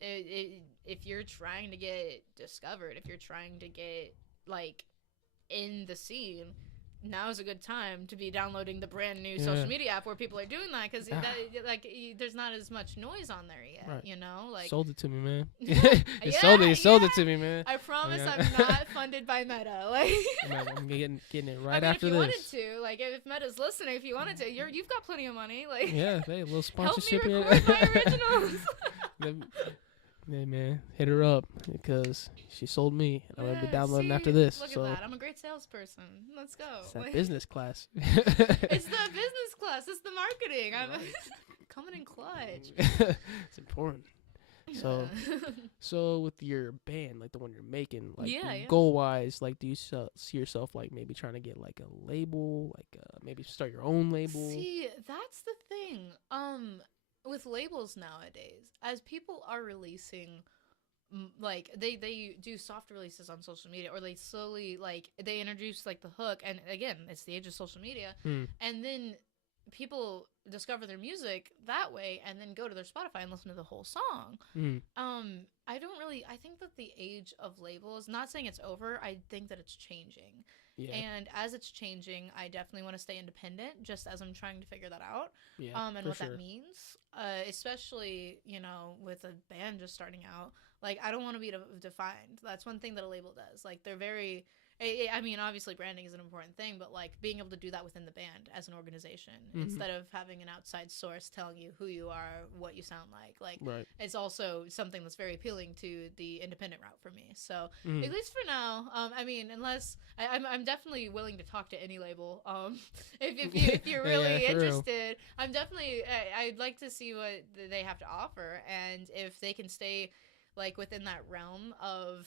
if you're trying to get discovered, if you're trying to get like in the scene, now is a good time to be downloading the brand new social media app where people are doing that, because there's not as much noise on there yet, you know. Like, sold it to me, man. It sold it to me, man. I promise I'm not funded by Meta. Like, I'm getting it right if after this. you wanted to, like, if Meta's listening, if you wanted to, you've got plenty of money. Like, hey, a little sponsorship. Help me record my originals. Hey man, hit her up, because she sold me, and I'm gonna be downloading after this. Look at that! I'm a great salesperson. Let's go. It's that business class. It's the business class. It's the marketing. I'm coming in clutch. It's important. So with your band, like the one you're making, like goal wise, like do you see yourself like maybe trying to get like a label, like maybe start your own label? See, that's the thing. With labels nowadays, as people are releasing, like they do soft releases on social media, or they slowly like they introduce like the hook, and again, it's the age of social media, and then people discover their music that way, and then go to their Spotify and listen to the whole song. I think that the age of labels, not saying it's over, I think that it's changing. And as it's changing, I definitely want to stay independent, just as I'm trying to figure that out. And what that means, especially, you know, with a band just starting out, like, I don't want to be defined. That's one thing that a label does. Like, they're very, I mean, obviously branding is an important thing, but like being able to do that within the band as an organization, instead of having an outside source telling you who you are, what you sound like it's also something that's very appealing to the independent route for me. So at least for now, I mean, unless I'm definitely willing to talk to any label. If you're really interested, I'm definitely, I'd like to see what they have to offer, and if they can stay like within that realm of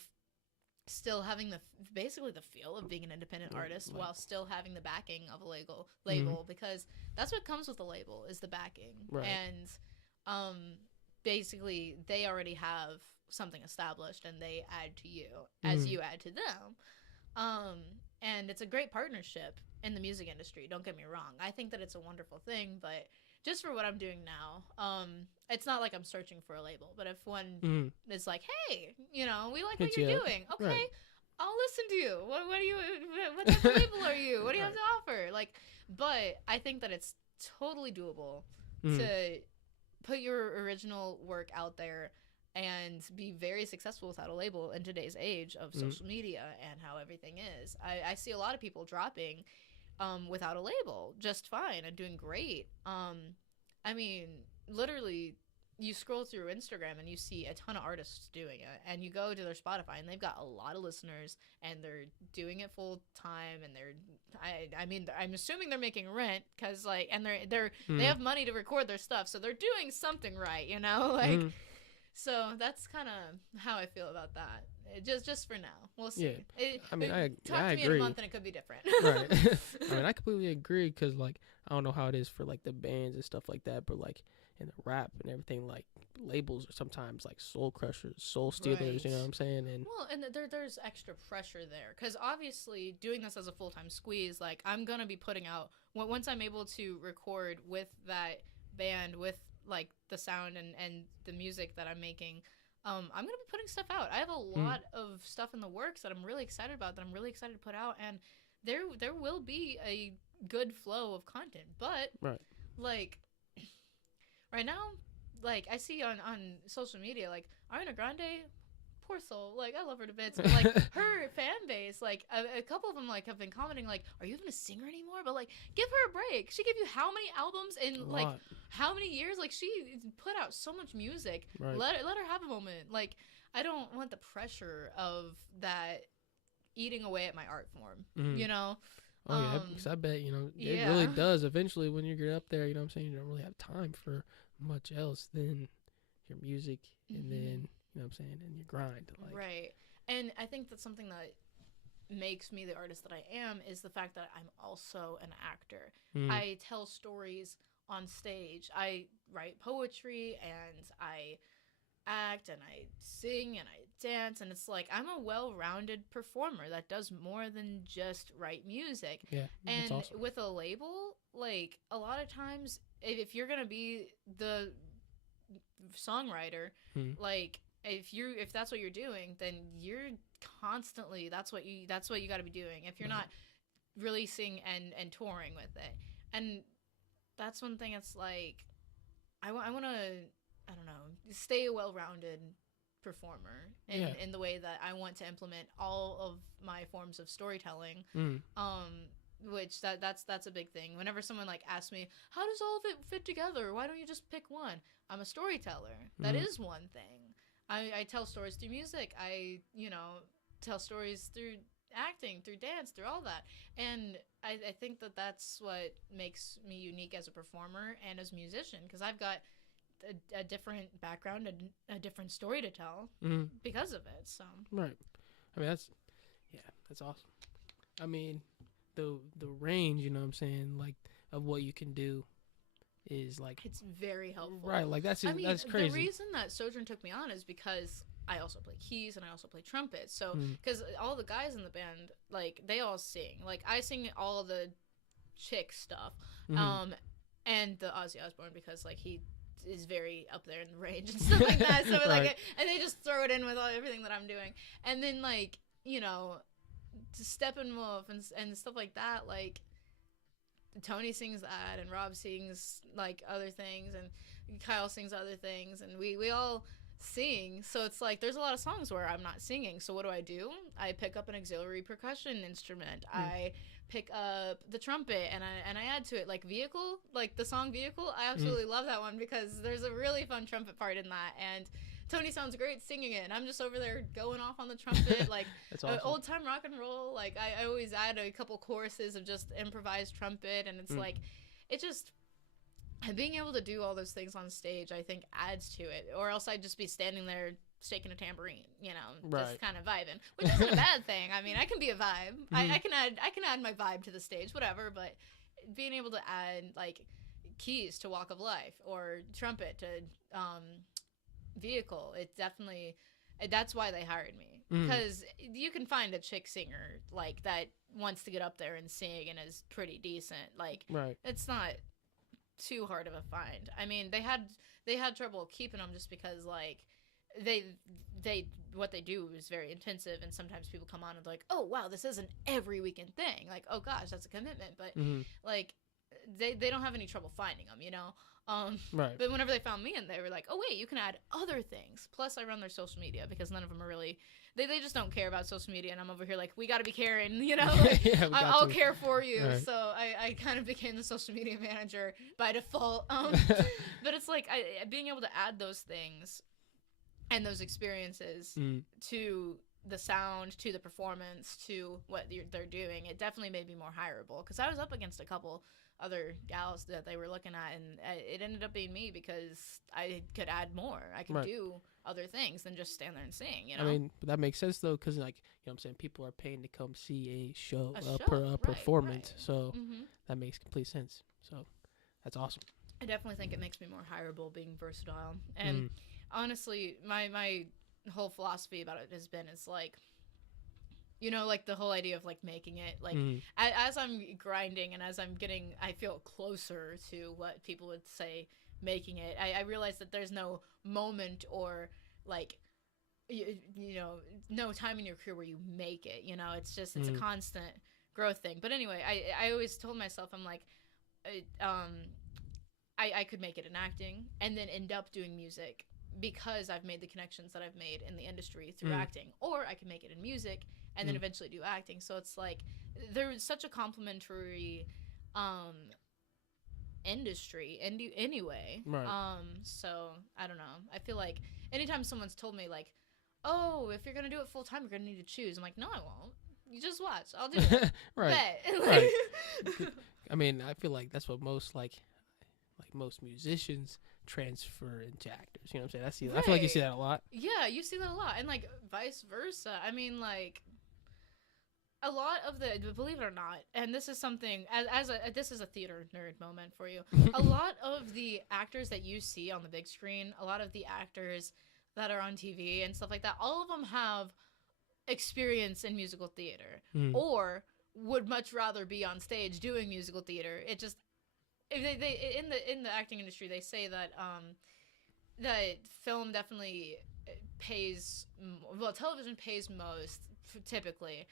still having basically the feel of being an independent artist, while still having the backing of a label, because that's what comes with a label, is the backing. And basically they already have something established, and they add to you as you add to them. And it's a great partnership in the music industry, don't get me wrong. I think that it's a wonderful thing, but just for what I'm doing now, it's not like I'm searching for a label, but if one is like, hey, you know, we like what you're doing, okay, I'll listen to you. What type of label are you? What do you have to offer? Like, but I think that it's totally doable to put your original work out there and be very successful without a label in today's age of social media and how everything is. I see a lot of people dropping without a label just fine and doing great. I mean, literally, you scroll through Instagram and you see a ton of artists doing it, and you go to their Spotify and they've got a lot of listeners, and they're doing it full time, and I mean, I'm assuming they're making rent, because like, and they have money to record their stuff, so they're doing something right, you know, like. So that's kind of how I feel about that. Just for now, we'll see. I mean, I talk to me in a month and it could be different. Right. I mean, I completely agree, because like, I don't know how it is for like the bands and stuff like that, but like in the rap and everything, like labels are sometimes like soul crushers, soul stealers. You know what I'm saying? And there's extra pressure there, because obviously doing this as a full-time squeeze, like, I'm gonna be putting out, once I'm able to record with that band, with like the sound and the music that I'm making, I'm gonna be putting stuff out. I have a lot of stuff in the works that I'm really excited about, that I'm really excited to put out, and there will be a good flow of content. But like right now, like I see on social media, like Ariana Grande poor soul. Like, I love her to bits. But, like, her fan base, like, a couple of them, like, have been commenting, like, are you even a singer anymore? But, like, give her a break. She gave you how many albums in, like, how many years? Like, she put out so much music. Right. Let her have a moment. Like, I don't want the pressure of that eating away at my art form, you know? Oh, yeah, because I bet, you know, it really does. Eventually, when you get up there, you know what I'm saying, you don't really have time for much else than your music and then, you know what I'm saying, and your grind. Like. Right. And I think that's something that makes me the artist that I am is the fact that I'm also an actor. I tell stories on stage. I write poetry and I act and I sing and I dance, and it's like I'm a well-rounded performer that does more than just write music. Yeah, and awesome. With a label, like a lot of times if you're gonna be the songwriter, like if that's what you're doing, then you're constantly that's what you got to be doing if you're not releasing and touring with it. And that's one thing. It's like I want to, I don't know, stay a well-rounded performer in the way that I want to implement all of my forms of storytelling. Which that's a big thing. Whenever someone like asks me, how does all of it fit together? Why don't you just pick one? I'm a storyteller. That is one thing. I tell stories through music. I, you know, tell stories through acting, through dance, through all that. And I think that that's what makes me unique as a performer and as a musician, because I've got a different background and a different story to tell because of it. So right. I mean, that's awesome. I mean, the range, you know what I'm saying, like, of what you can do is like it's very helpful. Right, like that's crazy. The reason that Sojourn took me on is because I also play keys and I also play trumpet. So because all the guys in the band, like, they all sing. Like, I sing all the chick stuff, and the Ozzy Osbourne, because like he is very up there in the range and stuff like that. So like, and they just throw it in with everything that I'm doing. And then, like, you know, Steppenwolf and stuff like that. Like, Tony sings that, and Rob sings like other things, and Kyle sings other things, and we all sing. So it's like there's a lot of songs where I'm not singing. So what do? I pick up an auxiliary percussion instrument. I pick up the trumpet and I add to it, like Vehicle, like the song Vehicle. I absolutely love that one because there's a really fun trumpet part in that, and Tony sounds great singing it, and I'm just over there going off on the trumpet, like awesome. Old time rock and roll. Like I always add a couple choruses of just improvised trumpet, and it's like it just being able to do all those things on stage, I think, adds to it. Or else I'd just be standing there shaking a tambourine, you know, just kind of vibing, which isn't a bad thing. I mean, I can be a vibe. I can add my vibe to the stage, whatever. But being able to add like keys to Walk of Life or trumpet to Vehicle, it definitely, that's why they hired me, because you can find a chick singer like that wants to get up there and sing and is pretty decent. Like, it's not too hard of a find. I mean, they had trouble keeping them just because like they what they do is very intensive, and sometimes people come on and like, oh wow, this is an every weekend thing. Like, oh gosh, that's a commitment. But like they don't have any trouble finding them, you know. But whenever they found me, and they were like, oh wait, you can add other things. Plus I run their social media, because none of them are really, they just don't care about social media, and I'm over here like, we got to be caring, you know, like, I'll care for you. So I kind of became the social media manager by default. But it's like being able to add those things and those experiences to the sound, to the performance, to what they're doing, it definitely made me more hireable, because I was up against a couple other gals that they were looking at, and it ended up being me because I could add more. I could do other things than just stand there and sing, you know? I mean, but that makes sense, though, because, like, you know what I'm saying, people are paying to come see a show, performance, so that makes complete sense. So that's awesome. I definitely think it makes me more hireable being versatile. And honestly, my whole philosophy about it has been, it's like, you know, like the whole idea of like making it, like as I'm grinding and as I'm getting, I feel closer to what people would say making it, I realize that there's no moment or like, you know, no time in your career where you make it, you know, it's just, it's a constant growth thing. But anyway, I always told myself, I'm like, I could make it in acting and then end up doing music because I've made the connections that I've made in the industry through acting, or I can make it in music and then eventually do acting. So it's like there's such a complementary industry anyway. Right. So I don't know. I feel like anytime someone's told me like, oh, if you're gonna do it full time, you're gonna need to choose. I'm like, no, I won't. You just watch. I'll do it. Right. Bet. Right. I mean, I feel like that's what most most musicians transfer into actors. You know what I'm saying? I feel like you see that a lot. Yeah, you see that a lot, and like vice versa. I mean, like a lot of the, believe it or not, and this is something this is a theater nerd moment for you. A lot of the actors that you see on the big screen, a lot of the actors that are on TV and stuff like that, all of them have experience in musical theater, or would much rather be on stage doing musical theater. It just they in the acting industry, they say that that film definitely pays, well, television pays most typically.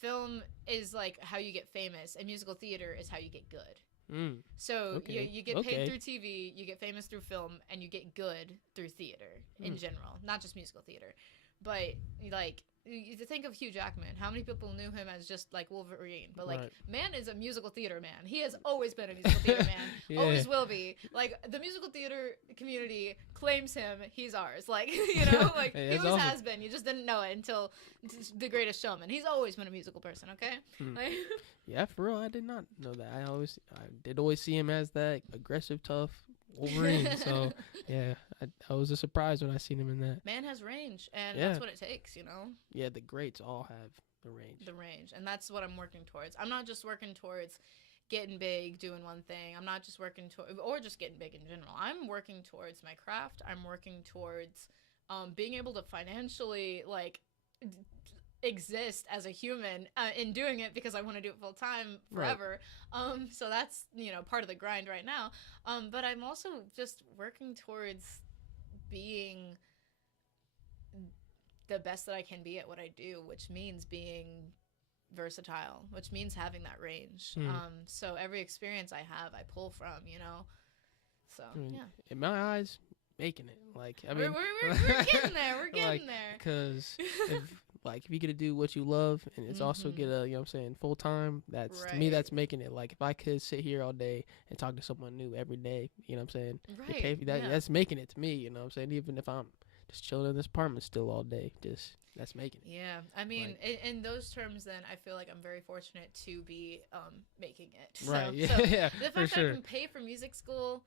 Film is like how you get famous, and musical theater is how you get good. So you get paid through TV, you get famous through film, and you get good through theater in general, not just musical theater. But like, you think of Hugh Jackman. How many people knew him as just like Wolverine? But like, man is a musical theater man. He has always been a musical theater man. Always will be. Like, the musical theater community claims him. He's ours. Like, you know, like he always has been. You just didn't know it until The Greatest Showman. He's always been a musical person. Okay. Like, yeah, for real. I did not know that. I did always see him as that aggressive, tough Wolverine. So yeah, I was a surprise when I seen him in that. Man has range, and that's what it takes, you know. Yeah, the greats all have the range, and that's what I'm working towards. I'm not just working towards getting big, doing one thing. I'm not just working towards, or just getting big in general. I'm working towards my craft. I'm working towards being able to financially like exist as a human in doing it, because I want to do it full time forever. So that's, you know, part of the grind right now. But I'm also just working towards being the best that I can be at what I do, which means being versatile, which means having that range. So every experience I have, I pull from, you know. So yeah, in my eyes, making it. Like, I mean, we're getting there. We're getting there. Because if you get to do what you love, and it's also get a, you know what I'm saying, full time, that's to me, that's making it. Like, if I could sit here all day and talk to someone new every day, you know what I'm saying, get paid for that, that's making it to me, you know what I'm saying. Even if I'm just chilling in this apartment still all day, that's making it. Yeah, I mean, like, in those terms, then I feel like I'm very fortunate to be making it. Right. So, yeah. So yeah. the fact that I can pay for music school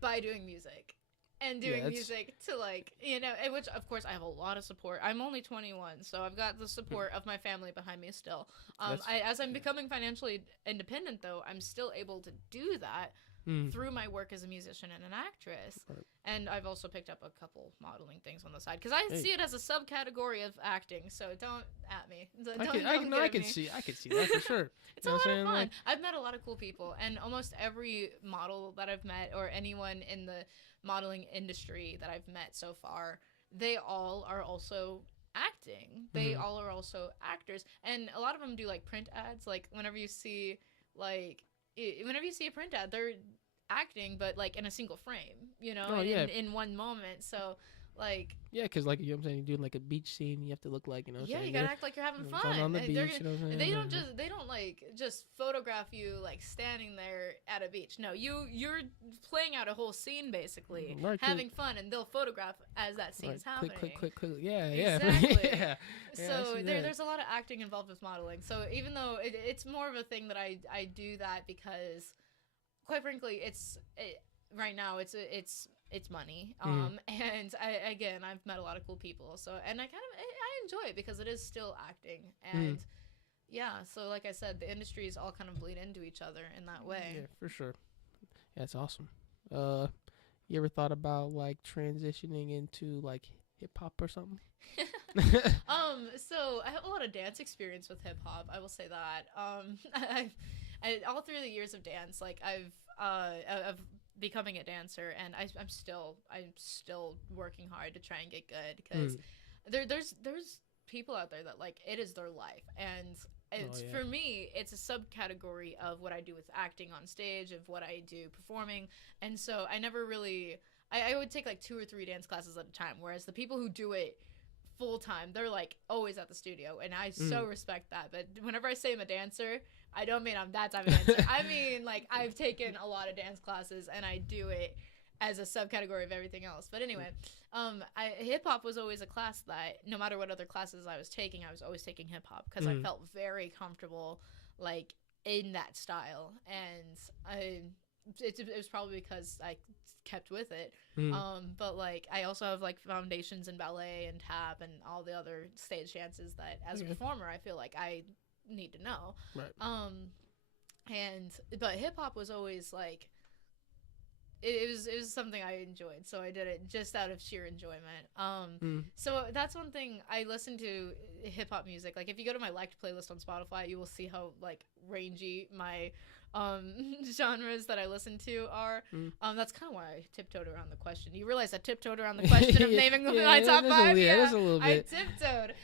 by doing music. And doing music to, like, you know, which of course I have a lot of support. I'm only 21, so I've got the support of my family behind me still. As I'm becoming financially independent, though, I'm still able to do that through my work as a musician and an actress. And I've also picked up a couple modeling things on the side, because I see it as a subcategory of acting. So don't at me. I can see that for sure. It's a lot of fun. Like, I've met a lot of cool people, and almost every model that I've met, or anyone in the modeling industry that I've met so far, they all are also acting. They all are also actors, and a lot of them do like print ads. Like, whenever you see a print ad, they're acting, but like in a single frame, you know, in one moment. So like, yeah, because like, you know what I'm saying, you're doing like a beach scene, you have to look like, you know what I'm saying, you gotta act like you're having fun on the beach, you know what I'm saying? They don't like just photograph you like standing there at a beach. No, you're playing out a whole scene, basically, having fun, and they'll photograph as that scene's happening. Quick, Exactly. yeah. So there's a lot of acting involved with modeling. So even though it's more of a thing that I do that because, quite frankly, right now it's money. And I've met a lot of cool people. So, and I enjoy it because it is still acting. And so like I said, the industries all kind of bleed into each other in that way. Yeah, for sure. Yeah, that's awesome. You ever thought about like transitioning into like hip hop or something? So I have a lot of dance experience with hip hop. I will say that. All through the years of dance, like I've becoming a dancer, and I'm still working hard to try and get good, because there's people out there that, like, it is their life, and it's for me, it's a subcategory of what I do with acting on stage, of what I do performing, and so I never really I would take like 2 or 3 dance classes at a time, whereas the people who do it full time, they're like always at the studio, and I so respect that. But whenever I say I'm a dancer, I don't mean I'm that type of dancer. I mean, like, I've taken a lot of dance classes, and I do it as a subcategory of everything else. But anyway, hip-hop was always a class that, no matter what other classes I was always taking hip-hop, because I felt very comfortable, like, in that style. And it was probably because I kept with it. But, like, I also have, like, foundations in ballet and tap and all the other stage dances that, as a performer, I feel like I need to know. Right. But hip-hop was always, like, it was something I enjoyed, so I did it just out of sheer enjoyment. So that's one thing. I listen to hip-hop music. Like, if you go to my liked playlist on Spotify, you will see how, like, rangy my genres that I listen to are. That's kind of why I tiptoed around the question. You realize I tiptoed around the question of naming my top 5? That's a little bit. I tiptoed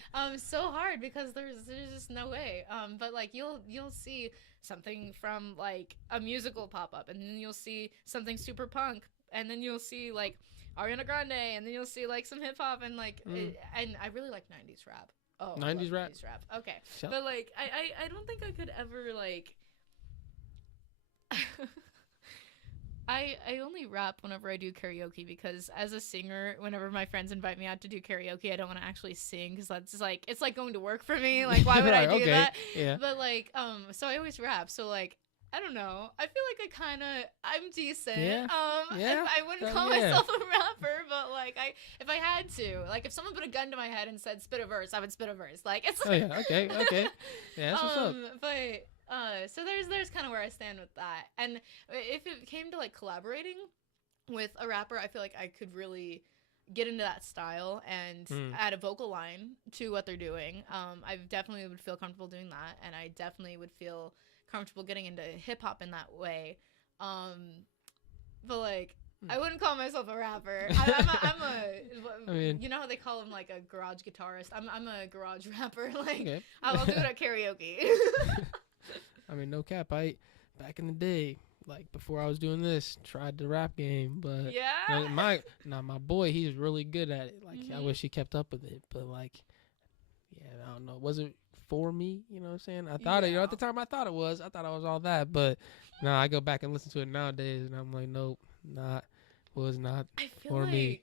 so hard because there's just no way. But, like, you'll see something from, like, a musical pop up, and then you'll see something super punk, and then you'll see, like, Ariana Grande, and then you'll see, like, some hip hop, and, like, and I really like 90s rap. Oh, 90s rap? 90s rap. Okay. But, like, I don't think I could ever, like, I only rap whenever I do karaoke, because as a singer, whenever my friends invite me out to do karaoke, I don't want to actually sing, because that's like, it's like going to work for me. Like, why would I do that? Yeah. But, like, so I always rap. So, like, I don't know. I feel like I'm decent. Yeah. I wouldn't call myself a rapper, but, like, if I had to, like, if someone put a gun to my head and said spit a verse, I would spit a verse. Like, it's like, okay. Yeah, that's what's up. But so there's kind of where I stand with that. And if it came to, like, collaborating with a rapper, I feel like I could really get into that style and add a vocal line to what they're doing. I definitely would feel comfortable doing that, and I definitely would feel comfortable getting into hip-hop in that way. But, like, I wouldn't call myself a rapper. I mean, you know how they call him, like, a garage guitarist? I'm a garage rapper. Like, I'll do it at karaoke. I mean, no cap. Back in the day, like, before I was doing this, tried the rap game, but my boy, he's really good at it. Like, I wish he kept up with it, but, like, yeah, I don't know. It wasn't for me, you know what I'm saying? I thought at the time I thought it was. I thought I was all that, but no, I go back and listen to it nowadays, and I'm like, nope, was not for me.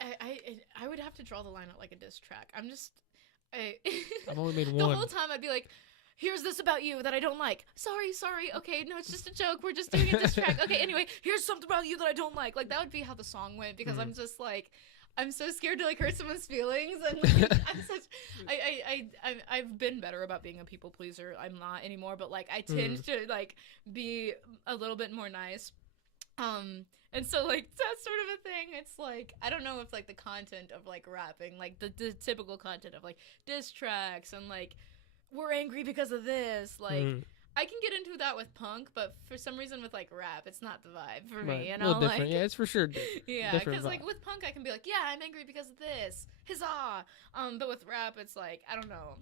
I would have to draw the line at, like, a diss track. I've only made one. The whole time I'd be like, here's this about you that I don't like. Sorry. Okay, no, it's just a joke. We're just doing a diss track. Okay, anyway, here's something about you that I don't like. Like, that would be how the song went, because I'm just, like, I'm so scared to, like, hurt someone's feelings, and, like, I've been better about being a people pleaser. I'm not anymore, but, like, I tend to, like, be a little bit more nice. And so, like, that's sort of a thing. It's like, I don't know if, like, the content of, like, rapping, like, the typical content of, like, diss tracks and, like, we're angry because of this, like, I can get into that with punk, but for some reason with, like, rap, it's not the vibe for me, you know? A little different. Yeah, it's for sure yeah, because, like, with punk, I can be like, yeah, I'm angry because of this, huzzah! But with rap, it's like, I don't know,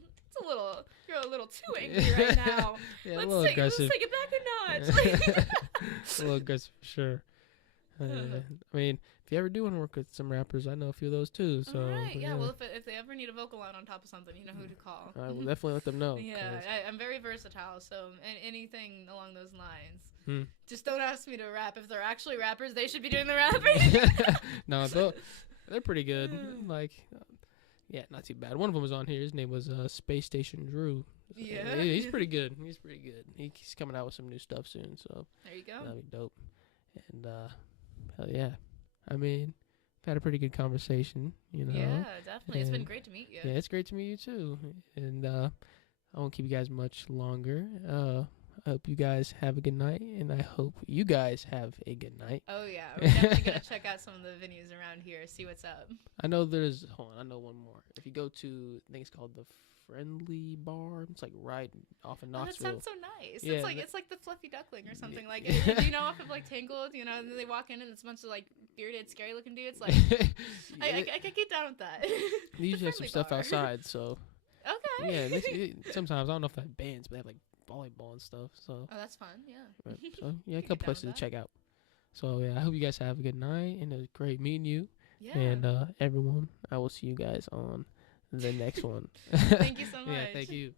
you're a little too angry right now. Yeah, let's take it back a notch. A little aggressive, for sure. I mean, if you ever do want to work with some rappers, I know a few of those too. So right, yeah. Well, if they ever need a vocal line on top of something, you know who to call. I will definitely let them know. Yeah, I'm very versatile, so anything along those lines. Just don't ask me to rap. If they're actually rappers, they should be doing the rapping. No, they're pretty good. Like, yeah, not too bad. One of them was on here. His name was Space Station Drew. Yeah, he's pretty good. He's He's coming out with some new stuff soon. So there you go. That'd be dope. And hell yeah. I mean, I've had a pretty good conversation, you know. Yeah, definitely. It's been great to meet you. Yeah, it's great to meet you too. And I won't keep you guys much longer. I hope you guys have a good night, and I hope you guys have a good night. Oh yeah, we're definitely gonna check out some of the venues around here, see what's up. I know I know one more. If you go to, I think it's called the Friendly Bar. It's like right off in Knoxville. That sounds so nice. Yeah, it's like the Fluffy Duckling or something. Like, do you know off of, like, Tangled? You know, and then they walk in and it's a bunch of, like, bearded, scary looking dudes. Like, I can get down with that. They usually have some stuff outside, so. Okay. Yeah, sometimes I don't know if they have bands, but they have, like, volleyball and stuff. So. Oh, that's fun. Yeah. Right, so yeah, a couple places to check out. So yeah, I hope you guys have a good night, and it was great meeting you. Yeah. And everyone, I will see you guys on the next one. Thank you so much. Yeah, thank you.